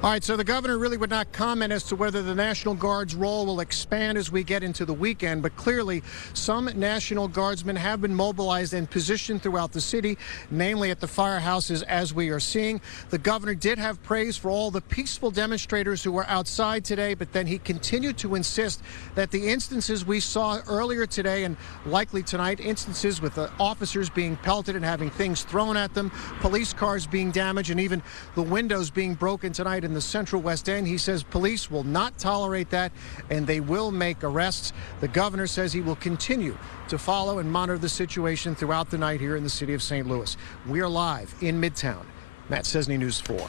All right, so the governor really would not comment as to whether the National Guard's role will expand as we get into the weekend, but clearly some National Guardsmen have been mobilized and positioned throughout the city, namely at the firehouses, as we are seeing. The governor did have praise for all the peaceful demonstrators who were outside today, but then he continued to insist that the instances we saw earlier today and likely tonight, instances with the officers being pelted and having things thrown at them, police cars being damaged, and even the windows being broken tonight in the Central West End. He says police will not tolerate that and they will make arrests. The governor says he will continue to follow and monitor the situation throughout the night here in the city of St. Louis. We are live in Midtown. Matt Cesny, News 4.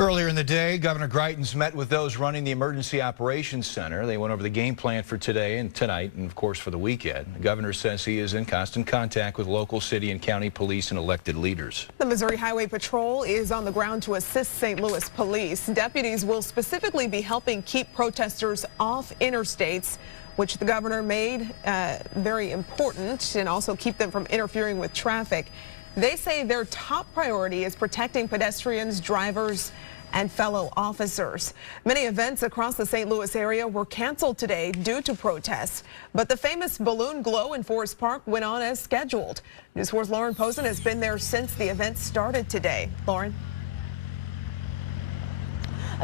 Earlier in the day, Governor Greitens met with those running the Emergency Operations Center. They went over the game plan for today and tonight, and of course for the weekend. The governor says he is in constant contact with local city and county police and elected leaders. The Missouri Highway Patrol is on the ground to assist St. Louis police. Deputies will specifically be helping keep protesters off interstates, which the governor made very important, and also keep them from interfering with traffic. They say their top priority is protecting pedestrians, drivers, and fellow officers. Many events across the St. Louis area were canceled today due to protests, but the famous balloon glow in Forest Park went on as scheduled. News 4's Lauren Posen has been there since the event started today. Lauren?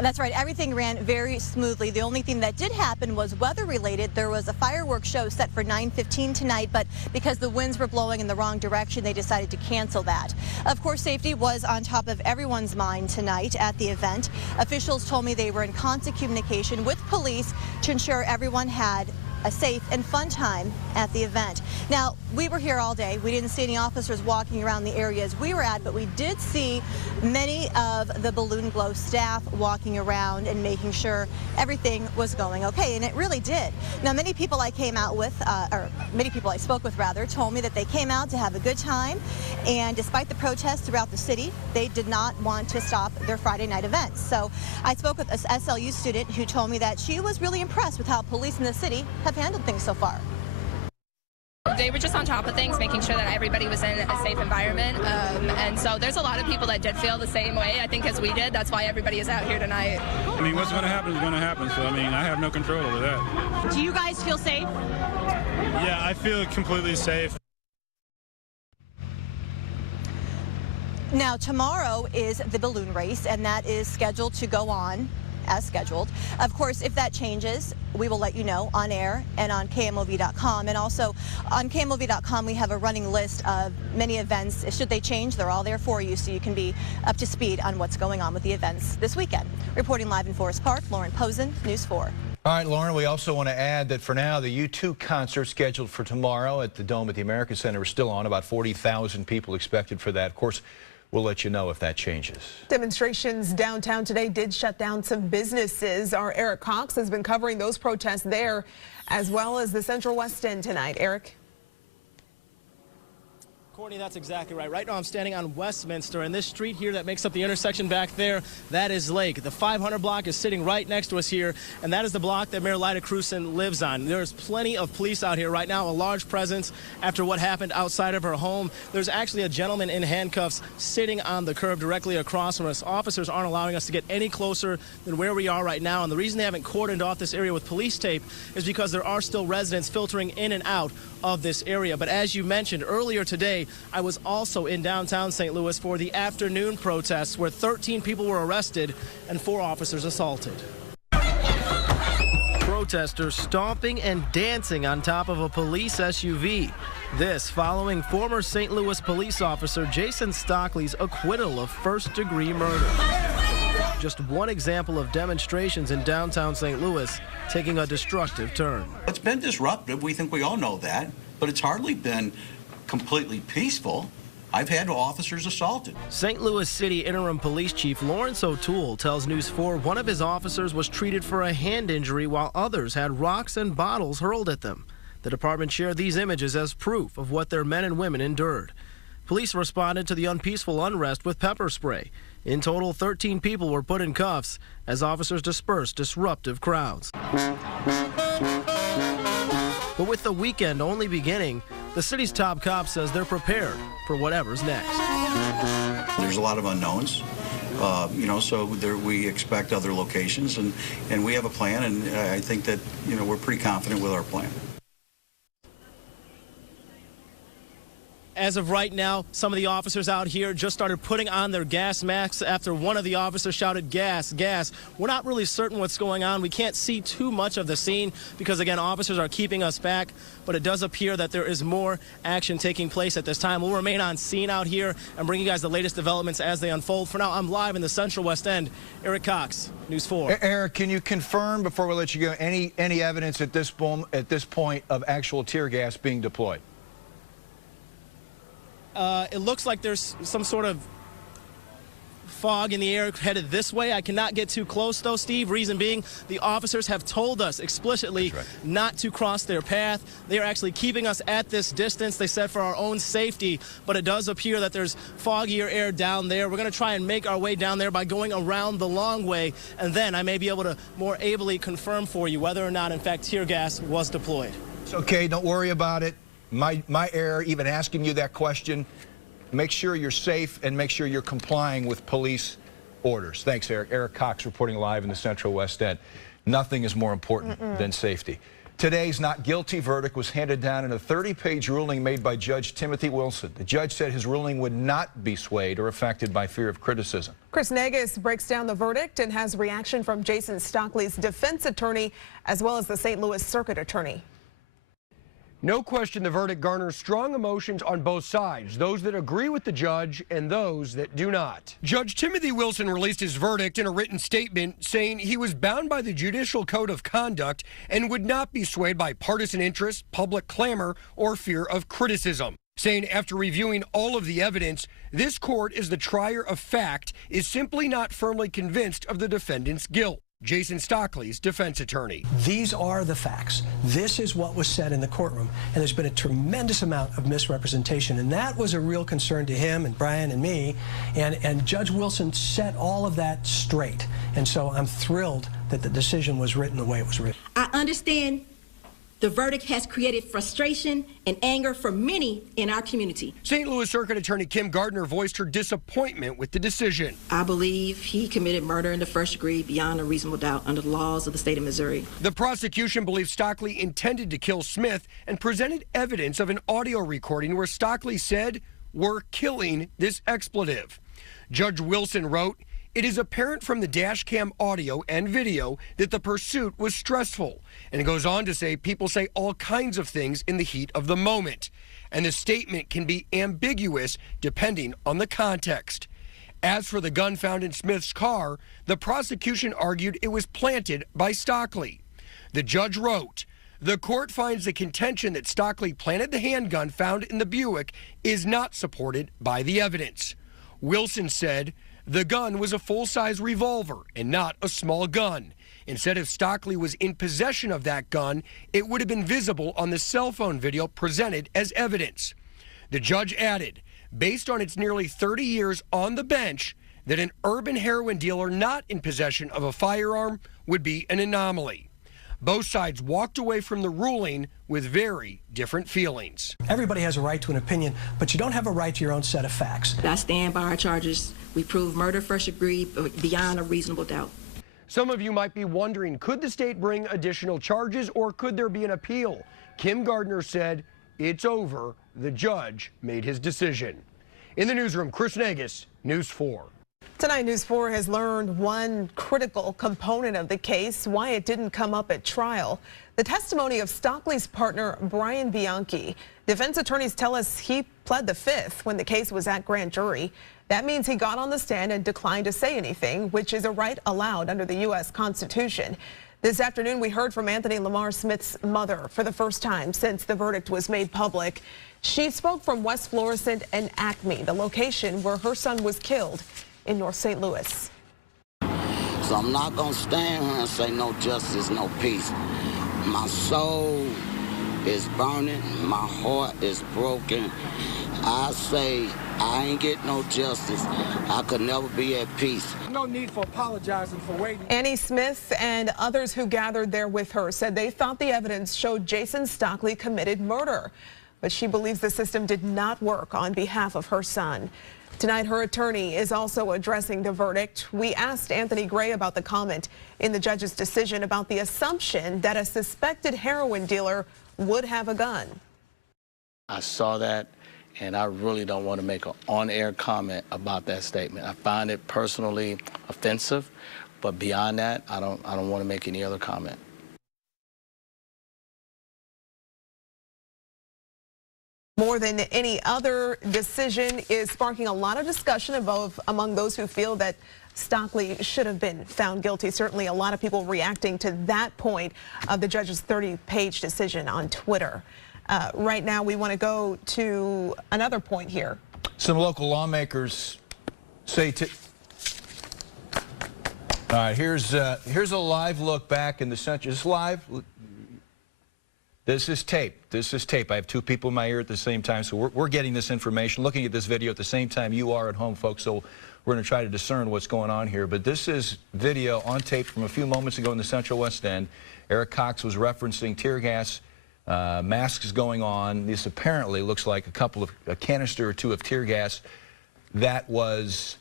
That's right. Everything ran very smoothly. The only thing that did happen was weather-related. There was a fireworks show set for 9:15 tonight, but because the winds were blowing in the wrong direction, they decided to cancel that. Of course, safety was on top of everyone's mind tonight at the event. Officials told me they were in constant communication with police to ensure everyone had a safe and fun time at the event. Now, we were here all day. We didn't see any officers walking around the areas we were at, but we did see many of the Balloon Glow staff walking around and making sure everything was going okay, and it really did. Now, many people I came out with, or many people I spoke with rather, told me that they came out to have a good time, and despite the protests throughout the city, they did not want to stop their Friday night events. So I spoke with an SLU student who told me that she was really impressed with how police in the city have handled things so far. They were just on top of things, making sure that everybody was in a safe environment. And so there's a lot of people that did feel the same way, I think, as we did. That's why everybody is out here tonight. I mean, what's going to happen is going to happen. So, I mean, I have no control over that. Do you guys feel safe? Yeah, I feel completely safe. Now, tomorrow is the balloon race, and that is scheduled to go on as scheduled. Of course, if that changes, we will let you know on air and on KMOV.com. And also on KMOV.com, we have a running list of many events. Should they change, they're all there for you, so you can be up to speed on what's going on with the events this weekend. Reporting live in Forest Park, Lauren Posen, News 4. All right, Lauren, we also want to add that for now, the U2 concert scheduled for tomorrow at the Dome at the American Center is still on. About 40,000 people expected for that. Of course, we'll let you know if that changes. Demonstrations downtown today did shut down some businesses. Our Eric Cox has been covering those protests there, as well as the Central West End tonight. Eric? Courtney, that's exactly right. Right now I'm standing on Westminster, and this street here that makes up the intersection back there, that is Lake. The 500 block is sitting right next to us here, and that is the block that Mayor Lyda Crewson lives on. There's plenty of police out here right now, a large presence after what happened outside of her home. There's actually a gentleman in handcuffs sitting on the curb directly across from us. Officers aren't allowing us to get any closer than where we are right now, and the reason they haven't cordoned off this area with police tape is because there are still residents filtering in and out of this area. But as you mentioned earlier today, I was also in downtown St. Louis for the afternoon protests where 13 people were arrested and 4 officers assaulted. Protesters stomping and dancing on top of a police SUV. This following former St. Louis police officer Jason Stockley's acquittal of first-degree murder. Just one example of demonstrations in downtown St. Louis taking a destructive turn. It's been disruptive. We think we all know that, but it's hardly been completely peaceful. I've had officers assaulted. St. Louis City Interim Police Chief Lawrence O'Toole tells News 4 one of his officers was treated for a hand injury while others had rocks and bottles hurled at them. The department shared these images as proof of what their men and women endured. Police responded to the unpeaceful unrest with pepper spray. In total, 13 people were put in cuffs as officers dispersed disruptive crowds. But with the weekend only beginning, the city's top cop says they're prepared for whatever's next. There's a lot of unknowns, so we expect other locations, and we have a plan, and I think that, we're pretty confident with our plan. As of right now, some of the officers out here just started putting on their gas masks after one of the officers shouted, "Gas, gas." We're not really certain what's going on. We can't see too much of the scene because, again, officers are keeping us back, but it does appear that there is more action taking place at this time. We'll remain on scene out here and bring you guys the latest developments as they unfold. For now, I'm live in the Central West End. Eric Cox, News 4. Eric, can you confirm, before we let you go, any evidence at this point of actual tear gas being deployed? It looks like there's some sort of fog in the air headed this way. I cannot get too close, though, Steve. Reason being, the officers have told us explicitly not to cross their path. They are actually keeping us at this distance, they said, for our own safety. But it does appear that there's foggier air down there. We're going to try and make our way down there by going around the long way, and then I may be able to more ably confirm for you whether or not, in fact, tear gas was deployed. It's okay. Don't worry about it. My error, even asking you that question. Make sure you're safe and make sure you're complying with police orders. Thanks, Eric. Eric Cox reporting live in the Central West End. Nothing is more important than safety. Today's not guilty verdict was handed down in a 30-page ruling made by Judge Timothy Wilson. The judge said his ruling would not be swayed or affected by fear of criticism. Chris Negus breaks down the verdict and has reaction from Jason Stockley's defense attorney as well as the St. Louis Circuit Attorney. No question the verdict garners strong emotions on both sides, those that agree with the judge and those that do not. Judge Timothy Wilson released his verdict in a written statement saying he was bound by the Judicial Code of Conduct and would not be swayed by partisan interest, public clamor, or fear of criticism. Saying after reviewing all of the evidence, this court, as the trier of fact, is simply not firmly convinced of the defendant's guilt. Jason Stockley's defense attorney. These are the facts. This is what was said in the courtroom, and there's been a tremendous amount of misrepresentation, and that was a real concern to him and Brian and me, and Judge Wilson set all of that straight, and so I'm thrilled that the decision was written the way it was written. I understand the verdict has created frustration and anger for many in our community. St. Louis Circuit Attorney Kim Gardner voiced her disappointment with the decision. I believe he committed murder in the first degree beyond a reasonable doubt under the laws of the state of Missouri. The prosecution believes Stockley intended to kill Smith and presented evidence of an audio recording where Stockley said, "We're killing this expletive." Judge Wilson wrote, "It is apparent from the dash cam audio and video that the pursuit was stressful." And it goes on to say people say all kinds of things in the heat of the moment. And the statement can be ambiguous depending on the context. As for the gun found in Smith's car, the prosecution argued it was planted by Stockley. The judge wrote, "The court finds the contention that Stockley planted the handgun found in the Buick is not supported by the evidence." Wilson said, "The gun was a full-size revolver and not a small gun. And said if Stockley was in possession of that gun, it would have been visible on the cell phone video presented as evidence." The judge added, based on its nearly 30 years on the bench, that an urban heroin dealer not in possession of a firearm would be an anomaly. Both sides walked away from the ruling with very different feelings. Everybody has a right to an opinion, but you don't have a right to your own set of facts. I stand by our charges. We proved murder first degree beyond a reasonable doubt. Some of you might be wondering, could the state bring additional charges or could there be an appeal? Kim Gardner said, "It's over. The judge made his decision." In the newsroom, Chris Negus, News 4. Tonight, News 4 has learned one critical component of the case, why it didn't come up at trial. The testimony of Stockley's partner, Brian Bianchi. Defense attorneys tell us he pled the fifth when the case was at grand jury. That means he got on the stand and declined to say anything, which is a right allowed under the U.S. Constitution. This afternoon, we heard from Anthony Lamar Smith's mother for the first time since the verdict was made public. She spoke from West Florissant and Acme, the location where her son was killed in North St. Louis. So I'm not going to stand here and say no justice, no peace. My soul is burning. My heart is broken. I say I ain't get no justice. I could never be at peace. No need for apologizing for waiting. Annie Smith and others who gathered there with her said they thought the evidence showed Jason Stockley committed murder, but she believes the system did not work on behalf of her son. Tonight, her attorney is also addressing the verdict. We asked Anthony Gray about the comment in the judge's decision about the assumption that a suspected heroin dealer would have a gun. I saw that, and I really don't want to make an on-air comment about that statement. I find it personally offensive, but beyond that, I don't want to make any other comment. More than any other decision is sparking a lot of discussion among those who feel that Stockley should have been found guilty. Certainly a lot of people reacting to that point of the judge's 30-page decision on Twitter. Right now, we want to go to another point here. Some local lawmakers say all right, here's a live look back in the central. Is this live? This is tape. This is tape. I have two people in my ear at the same time, so we're getting this information, looking at this video at the same time you are at home, folks, so we're going to try to discern what's going on here. But this is video on tape from a few moments ago in the Central West End. Eric Cox was referencing tear gas, masks going on. This apparently looks like a canister or two of tear gas that was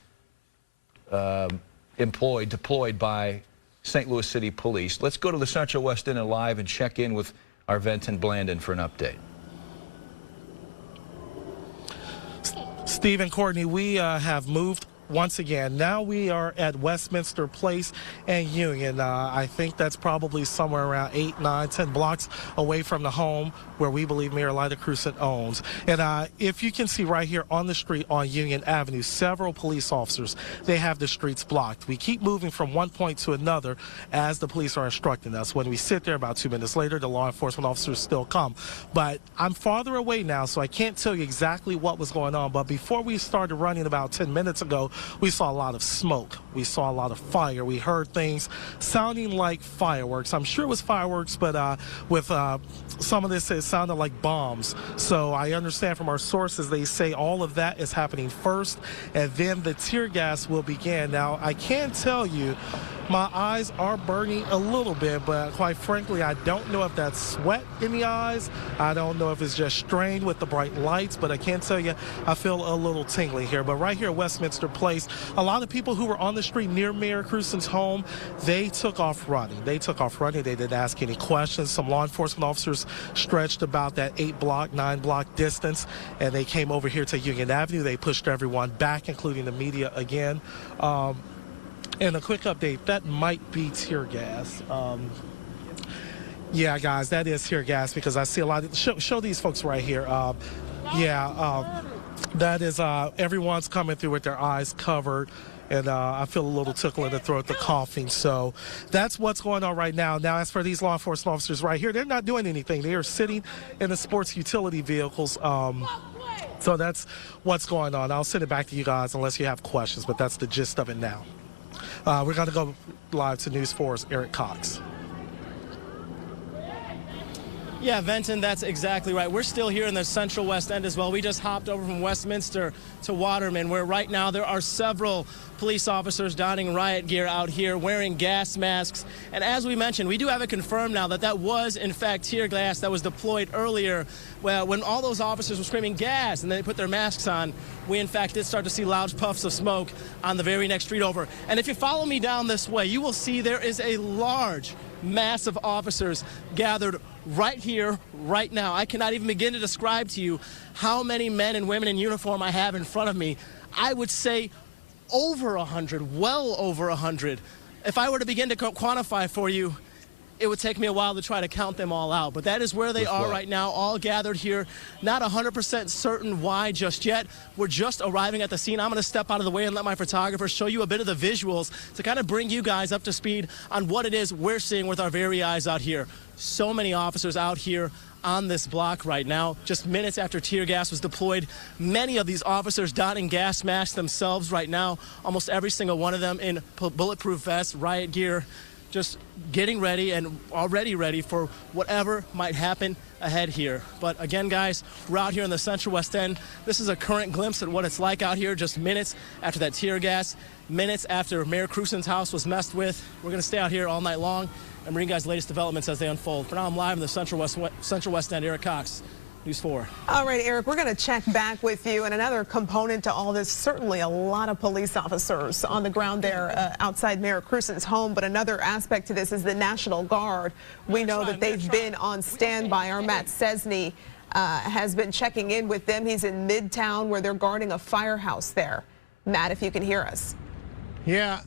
deployed by St. Louis City Police. Let's go to the Central West End and live and check in with our Venton Blandon for an update. Steve and Courtney, we have moved once again. Now we are at Westminster Place and Union. I think that's probably somewhere around 8, 9, 10 blocks away from the home where we believe Mayor Lyda Cruzan owns. And if you can see right here on the street on Union Avenue, several police officers, they have the streets blocked. We keep moving from one point to another as the police are instructing us. When we sit there about 2 minutes later, the law enforcement officers still come. But I'm farther away now, so I can't tell you exactly what was going on. But before we started running about 10 minutes ago, we saw a lot of smoke. We saw a lot of fire. We heard things sounding like fireworks. I'm sure it was fireworks, but with some of this, it sounded like bombs. So I understand from our sources, they say all of that is happening first, and then the tear gas will begin. Now, I can tell you, my eyes are burning a little bit, but quite frankly, I don't know if that's sweat in the eyes. I don't know if it's just strained with the bright lights, but I can tell you, I feel a little tingly here. But right here at Westminster Place, a lot of people who were on the street near Mayor Cruzan's home, they took off running. They took off running. They didn't ask any questions. Some law enforcement officers stretched about that 8-block, 9-block distance, and they came over here to Union Avenue. They pushed everyone back, including the media again. And a quick update, that might be tear gas. Yeah, guys, that is tear gas because I see a lot of, show these folks right here. That is, everyone's coming through with their eyes covered. And I feel a little tickle in the throat, the coughing. So that's what's going on right now. Now, as for these law enforcement officers right here, they're not doing anything. They are sitting in the sports utility vehicles. So that's what's going on. I'll send it back to you guys unless you have questions, but that's the gist of it now. We're going to go live to News 4's Eric Cox. Yeah, Venton, that's exactly right. We're still here in the Central West End as well. We just hopped over from Westminster to Waterman, where right now there are several police officers donning riot gear out here, wearing gas masks. And as we mentioned, we do have it confirmed now that that was, in fact, tear gas that was deployed earlier. Well, when all those officers were screaming gas and they put their masks on, we, in fact, did start to see loud puffs of smoke on the very next street over. And if you follow me down this way, you will see there is a large mass of officers gathered right here, right now. I cannot even begin to describe to you how many men and women in uniform I have in front of me. I would say over 100, well over 100. If I were to begin to quantify for you, it would take me a while to try to count them all out. But that is where they are right now, all gathered here. Not 100% certain why just yet. We're just arriving at the scene. I'm going to step out of the way and let my photographer show you a bit of the visuals to kind of bring you guys up to speed on what it is we're seeing with our very eyes out here. So many officers out here on this block right now, just minutes after tear gas was deployed. Many of these officers donning gas masks themselves right now, almost every single one of them in bulletproof vests, riot gear, just getting ready and already ready for whatever might happen ahead here. But again, guys, we're out here in the Central West End. This is a current glimpse at what it's like out here just minutes after that tear gas, minutes after Mayor Crusen's house was messed with. We're going to stay out here all night long and bring you guys latest developments as they unfold. For now, I'm live in the Central West End. Eric Cox, News 4. All right, Eric, we're going to check back with you. And another component to all this, certainly a lot of police officers on the ground there outside Mayor Crusen's home. But another aspect to this is the National Guard. We know that they've been on standby. Our Matt Cesny has been checking in with them. He's in Midtown where they're guarding a firehouse there. Matt, if you can hear us. Yeah,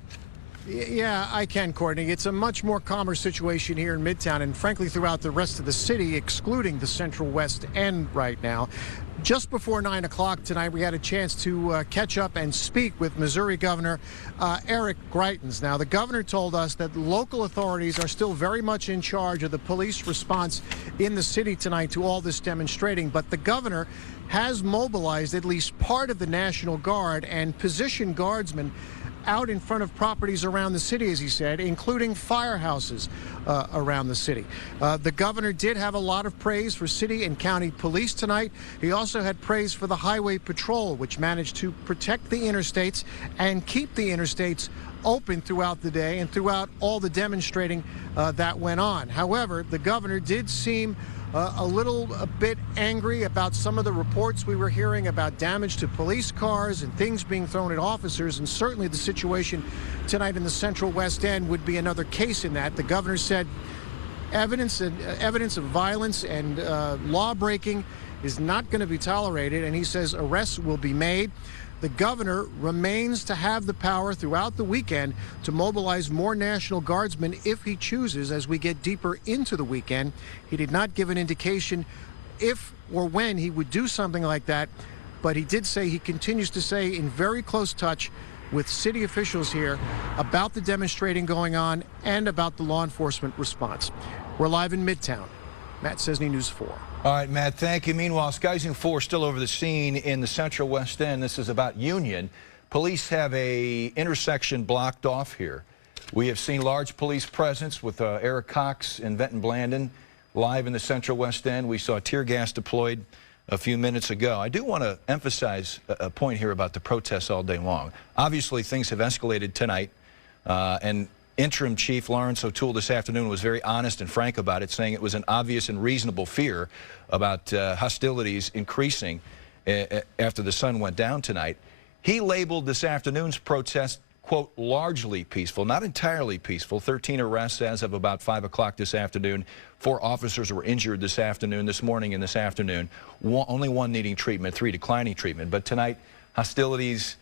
I can, Courtney. It's a much more calmer situation here in Midtown and frankly throughout the rest of the city, excluding the Central West End right now. Just before 9 o'clock tonight, we had a chance to catch up and speak with Missouri Governor Eric Greitens. Now, the governor told us that local authorities are still very much in charge of the police response in the city tonight to all this demonstrating, but the governor has mobilized at least part of the National Guard and positioned guardsmen out in front of properties around the city, as he said, including firehouses around the city. The governor did have a lot of praise for city and county police tonight. He also had praise for the highway patrol, which managed to protect the interstates and keep the interstates open throughout the day and throughout all the demonstrating that went on. However, the governor did seem a bit angry about some of the reports we were hearing about damage to police cars and things being thrown at officers, and certainly the situation tonight in the Central West End would be another case in that. The governor said evidence of violence and law breaking is not going to be tolerated, and he says arrests will be made. The governor remains to have the power throughout the weekend to mobilize more National Guardsmen if he chooses as we get deeper into the weekend. He did not give an indication if or when he would do something like that, but he did say he continues to stay in very close touch with city officials here about the demonstrating going on and about the law enforcement response. We're live in Midtown. Matt Cesny, News 4. All right, Matt, thank you. Meanwhile, Skies and 4 still over the scene in the Central West End. This is about Union. Police have a intersection blocked off here. We have seen large police presence with Eric Cox and Benton Blandon live in the Central West End. We saw tear gas deployed a few minutes ago. I do want to emphasize a point here about the protests all day long. Obviously, things have escalated tonight, and Interim Chief Lawrence O'Toole this afternoon was very honest and frank about it, saying it was an obvious and reasonable fear about hostilities increasing after the sun went down tonight. He labeled this afternoon's protest, quote, largely peaceful, not entirely peaceful. 13 arrests as of about 5 o'clock this afternoon. 4 officers were injured this morning and this afternoon. Only 1 needing treatment, 3 declining treatment. But tonight, hostilities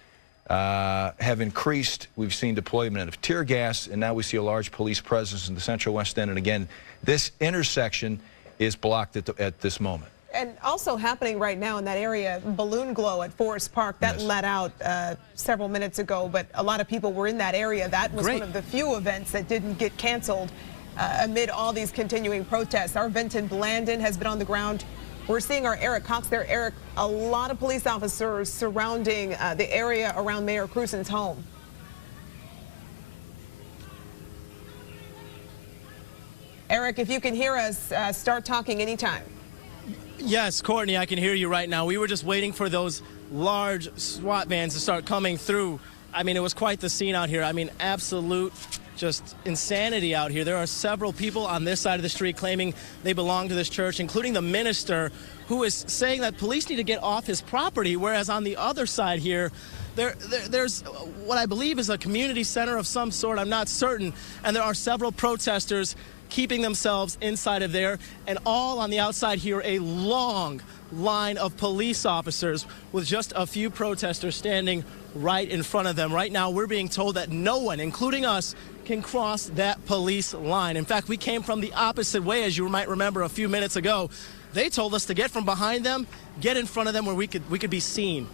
have increased. We've seen deployment of tear gas, and now we see a large police presence in the Central West End. And again, this intersection is blocked at this moment. And also happening right now in that area, balloon glow at Forest Park, that let out several minutes ago, but a lot of people were in that area. That was one of the few events that didn't get canceled amid all these continuing protests. Our Benton Blandon has been on the ground. We're seeing our Eric Cox there. Eric, a lot of police officers surrounding the area around Mayor Crusen's home. Eric, if you can hear us, start talking anytime. Yes, Courtney, I can hear you right now. We were just waiting for those large SWAT vans to start coming through. I mean, it was quite the scene out here. I mean, absolute just insanity out here. There are several people on this side of the street claiming they belong to this church, including the minister, who is saying that police need to get off his property, whereas on the other side here, there's what I believe is a community center of some sort. I'm not certain. And there are several protesters keeping themselves inside of there, and all on the outside here, a long line of police officers with just a few protesters standing right in front of them. Right now, we're being told that no one, including us, can cross that police line. In fact, we came from the opposite way, as you might remember a few minutes ago. They told us to get from behind them, get in front of them where we could be seen.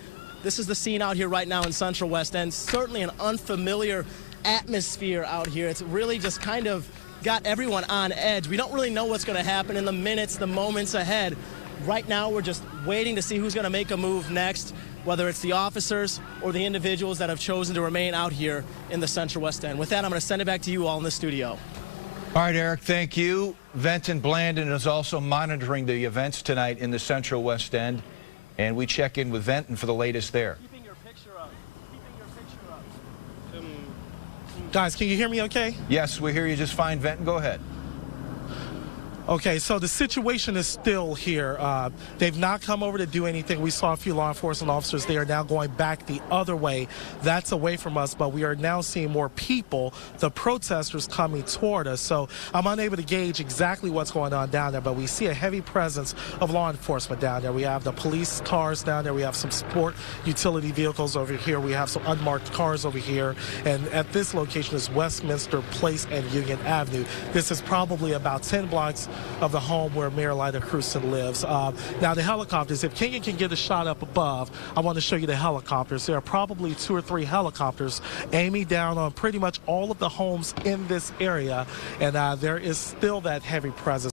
This is the scene out here right now in Central West End. Certainly an unfamiliar atmosphere out here. It's really just kind of got everyone on edge. We don't really know what's going to happen in the minutes, the moments ahead. Right now, we're just waiting to see who's going to make a move next, whether it's the officers or the individuals that have chosen to remain out here in the Central West End. With that, I'm going to send it back to you all in the studio. All right, Eric, thank you. Venton Blandon is also monitoring the events tonight in the Central West End, and we check in with Venton for the latest there. Keeping your picture up. Guys, can you hear me okay? Yes, we hear you just fine, Venton. Go ahead. Okay, so the situation is still here. They've not come over to do anything. We saw a few law enforcement officers. They are now going back the other way. That's away from us, but we are now seeing more people, the protesters, coming toward us. So I'm unable to gauge exactly what's going on down there, but we see a heavy presence of law enforcement down there. We have the police cars down there. We have some sport utility vehicles over here. We have some unmarked cars over here. And at this location is Westminster Place and Union Avenue. This is probably about 10 blocks of the home where Mayor Lyda Crewson lives. Now the helicopters, if Kenyon can get a shot up above, I want to show you the helicopters. There are probably 2 or 3 helicopters aiming down on pretty much all of the homes in this area, and there is still that heavy presence.